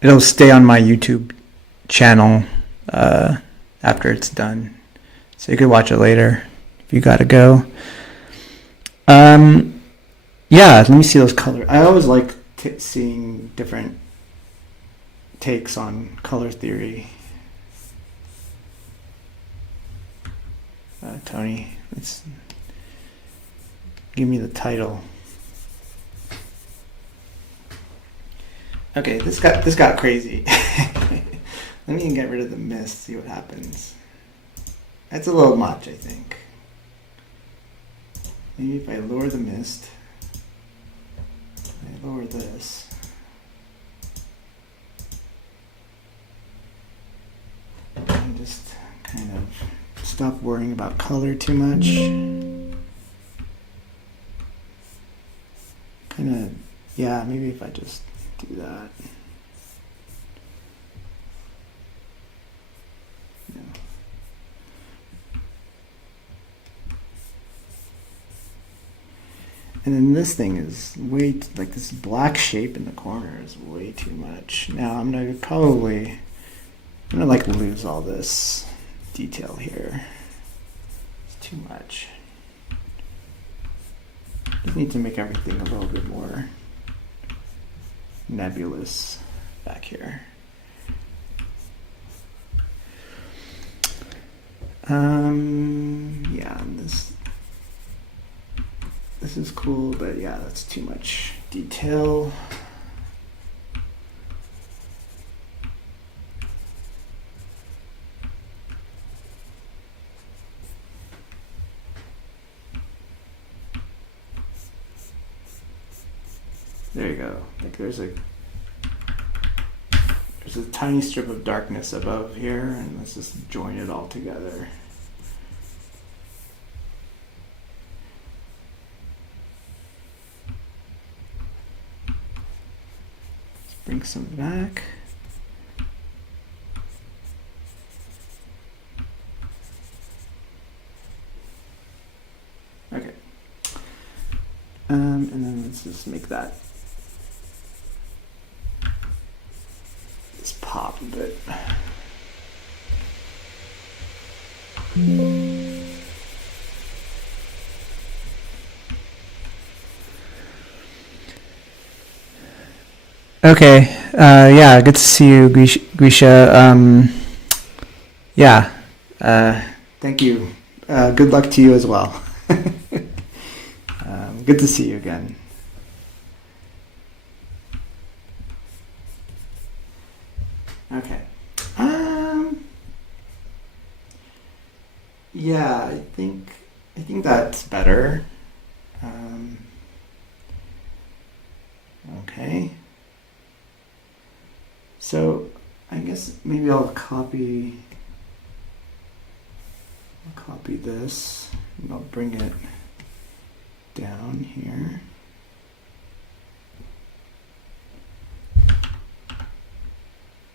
it'll stay on my YouTube channel after it's done, so you could watch it later if you gotta go. Yeah, let me see those colors. I always like seeing different takes on color theory. Tony, let's give me the title. Okay, this got crazy. Let me get rid of the mist, see what happens. That's a little much, I think. Maybe if I lower the mist, I lower this. And just kind of stop worrying about color too much. Kind of, yeah, maybe if I just do that. No. And then this thing is like this black shape in the corner is way too much. Now I'm gonna like lose all this detail here. It's too much. Just need to make everything a little bit more nebulous back here. Yeah, this is cool, but yeah, that's too much detail. There you go. Like there's a tiny strip of darkness above here, and let's just join it all together. Let's bring some back. Okay. And then let's just make that pop a bit. Okay. Yeah, good to see you, Grisha. Yeah. Thank you. Good luck to you as well. Good to see you again. Okay. Yeah, I think that's better. Okay. So I guess maybe I'll copy this and I'll bring it down here.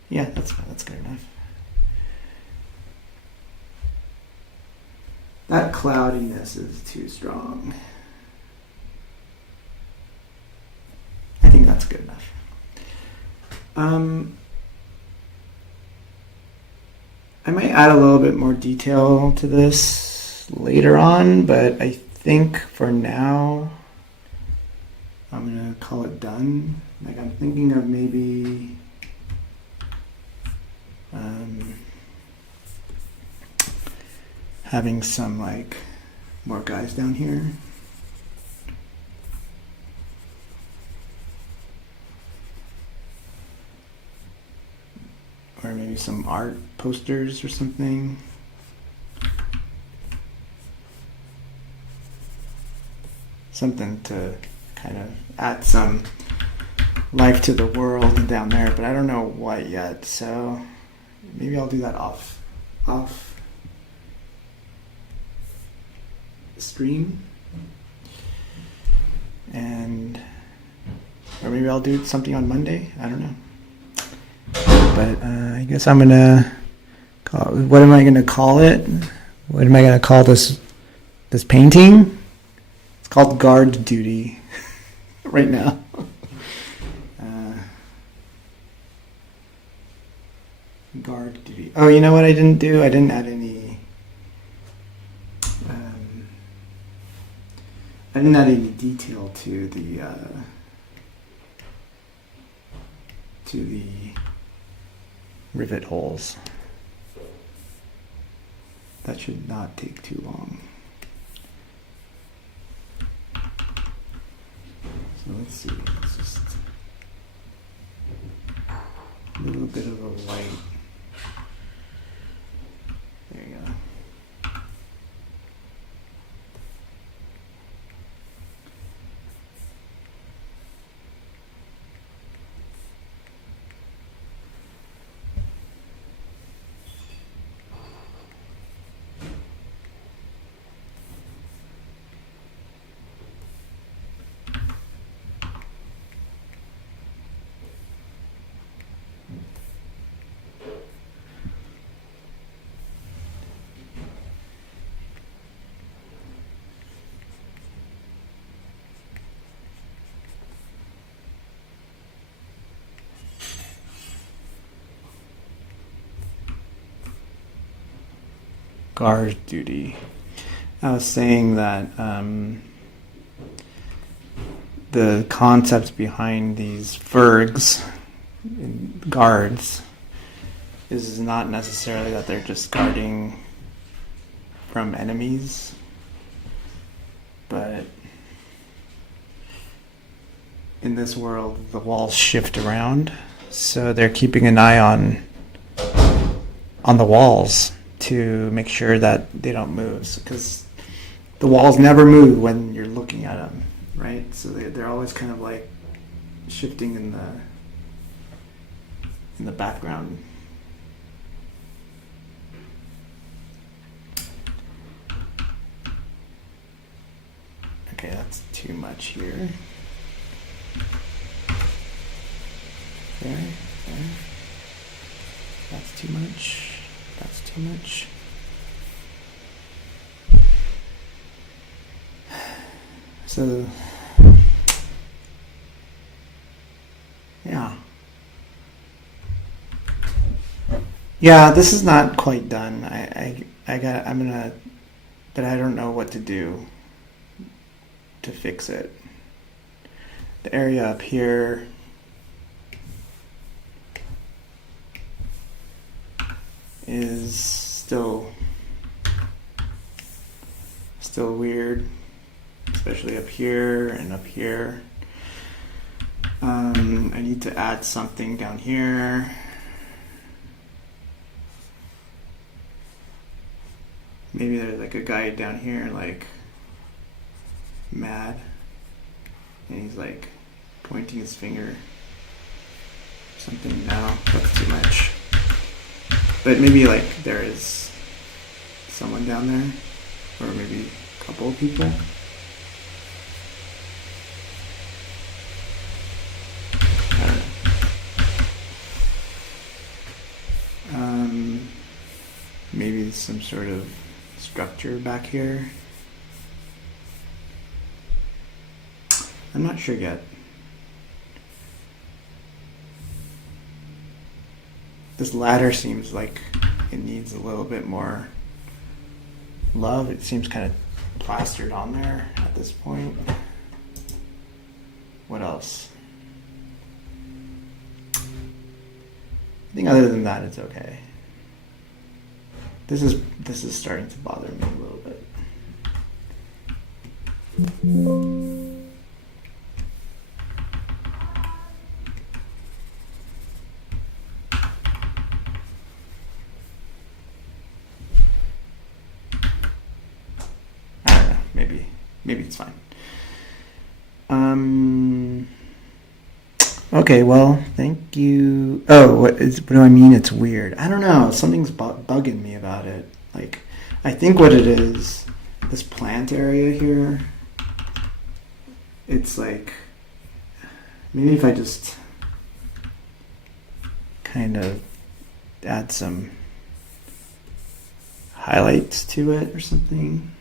Yeah, that's good enough. That cloudiness is too strong. I think that's good enough. I might add a little bit more detail to this later on, but I think for now I'm gonna call it done. Like I'm thinking of maybe having some like more guys down here. Or maybe some art posters or something. Something to kind of add some life to the world down there, but I don't know what yet, so maybe I'll do that off stream. Or maybe I'll do something on Monday, I don't know. But I guess I'm gonna what am I gonna call it? What am I gonna call this painting? It's called Guard Duty right now. Guard Duty. Oh, you know what I didn't do? I didn't add any detail to the rivet holes. That should not take too long. So let's see, it's just a little bit of a light. There you go. guard duty. I was saying that the concept behind these vergs, guards, is not necessarily that they're just guarding from enemies, but in this world the walls shift around, so they're keeping an eye on the walls to make sure that they don't move, because the walls never move when you're looking at them, right? So they're always kind of like shifting in the background. Okay, that's too much here. There. That's too much. That's too much. So, yeah. Yeah, this is not quite done. But I don't know what to do to fix it. The area up here is still weird, especially up here and up here. I need to add something down here. Maybe there's like a guy down here like mad, and he's like pointing his finger. Something. No, that's too much. But maybe like there is someone down there, or maybe a couple of people. I don't know. Maybe some sort of structure back here. I'm not sure yet. This ladder seems like it needs a little bit more love. It seems kind of plastered on there at this point. What else? I think other than that, it's okay. This is starting to bother me a little bit. Maybe it's fine. Okay, well, thank you. Oh, what do I mean? It's weird. I don't know. Something's bugging me about it. Like, I think what it is, this plant area here, it's like, maybe if I just kind of add some highlights to it or something.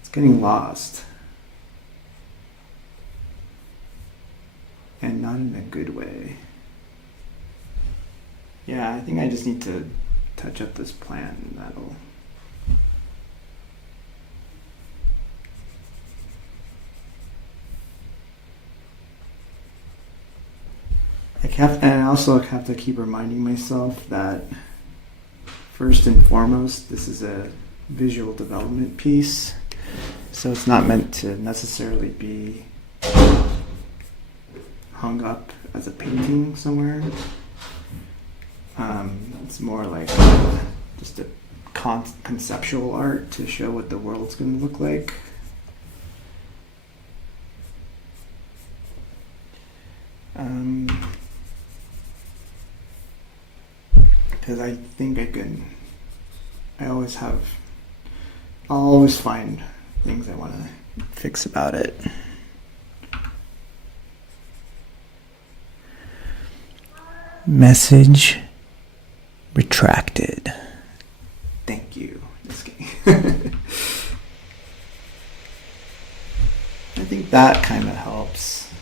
It's getting lost. And not in a good way. Yeah, I think I just need to touch up this plant and that'll... And I also have to keep reminding myself that first and foremost, this is a visual development piece. So it's not meant to necessarily be hung up as a painting somewhere. It's more like just a conceptual art to show what the world's going to look like. Because I think I'll always find things I want to fix about it. Message retracted. Thank you. Just kidding. I think that kind of helps.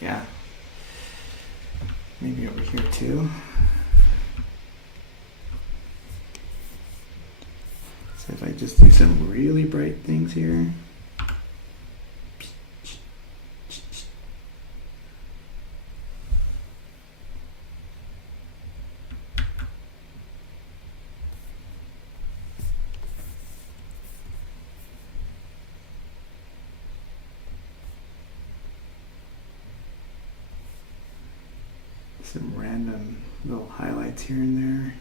Yeah. maybe over here too. So if I just do some really bright things here. Some random little highlights here and there.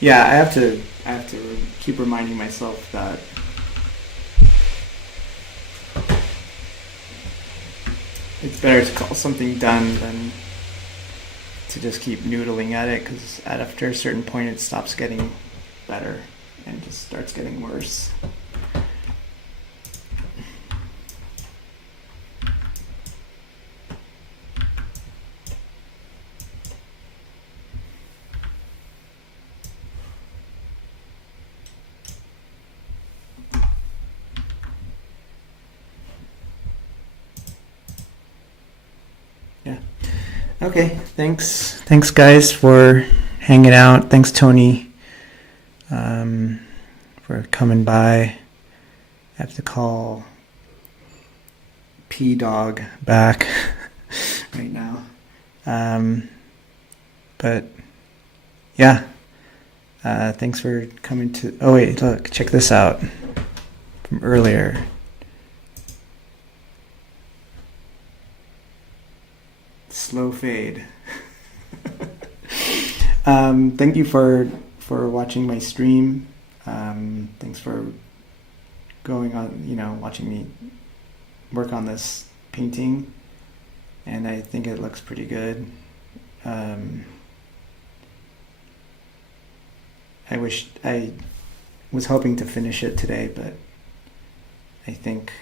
Yeah, I have to keep reminding myself that it's better to call something done than to just keep noodling at it, because after a certain point it stops getting better and just starts getting worse. Yeah. Okay, thanks guys for hanging out. Thanks Tony for coming by. I have to call P-Dog back right now. But yeah, thanks for coming to... Oh wait, look, check this out from earlier. Slow fade. Thank you for watching my stream. Thanks for going on, watching me work on this painting. And I think it looks pretty good. I was hoping to finish it today, but I think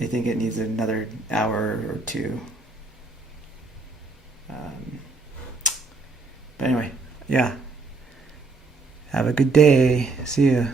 it needs another hour or two. But anyway, yeah. Have a good day. See ya.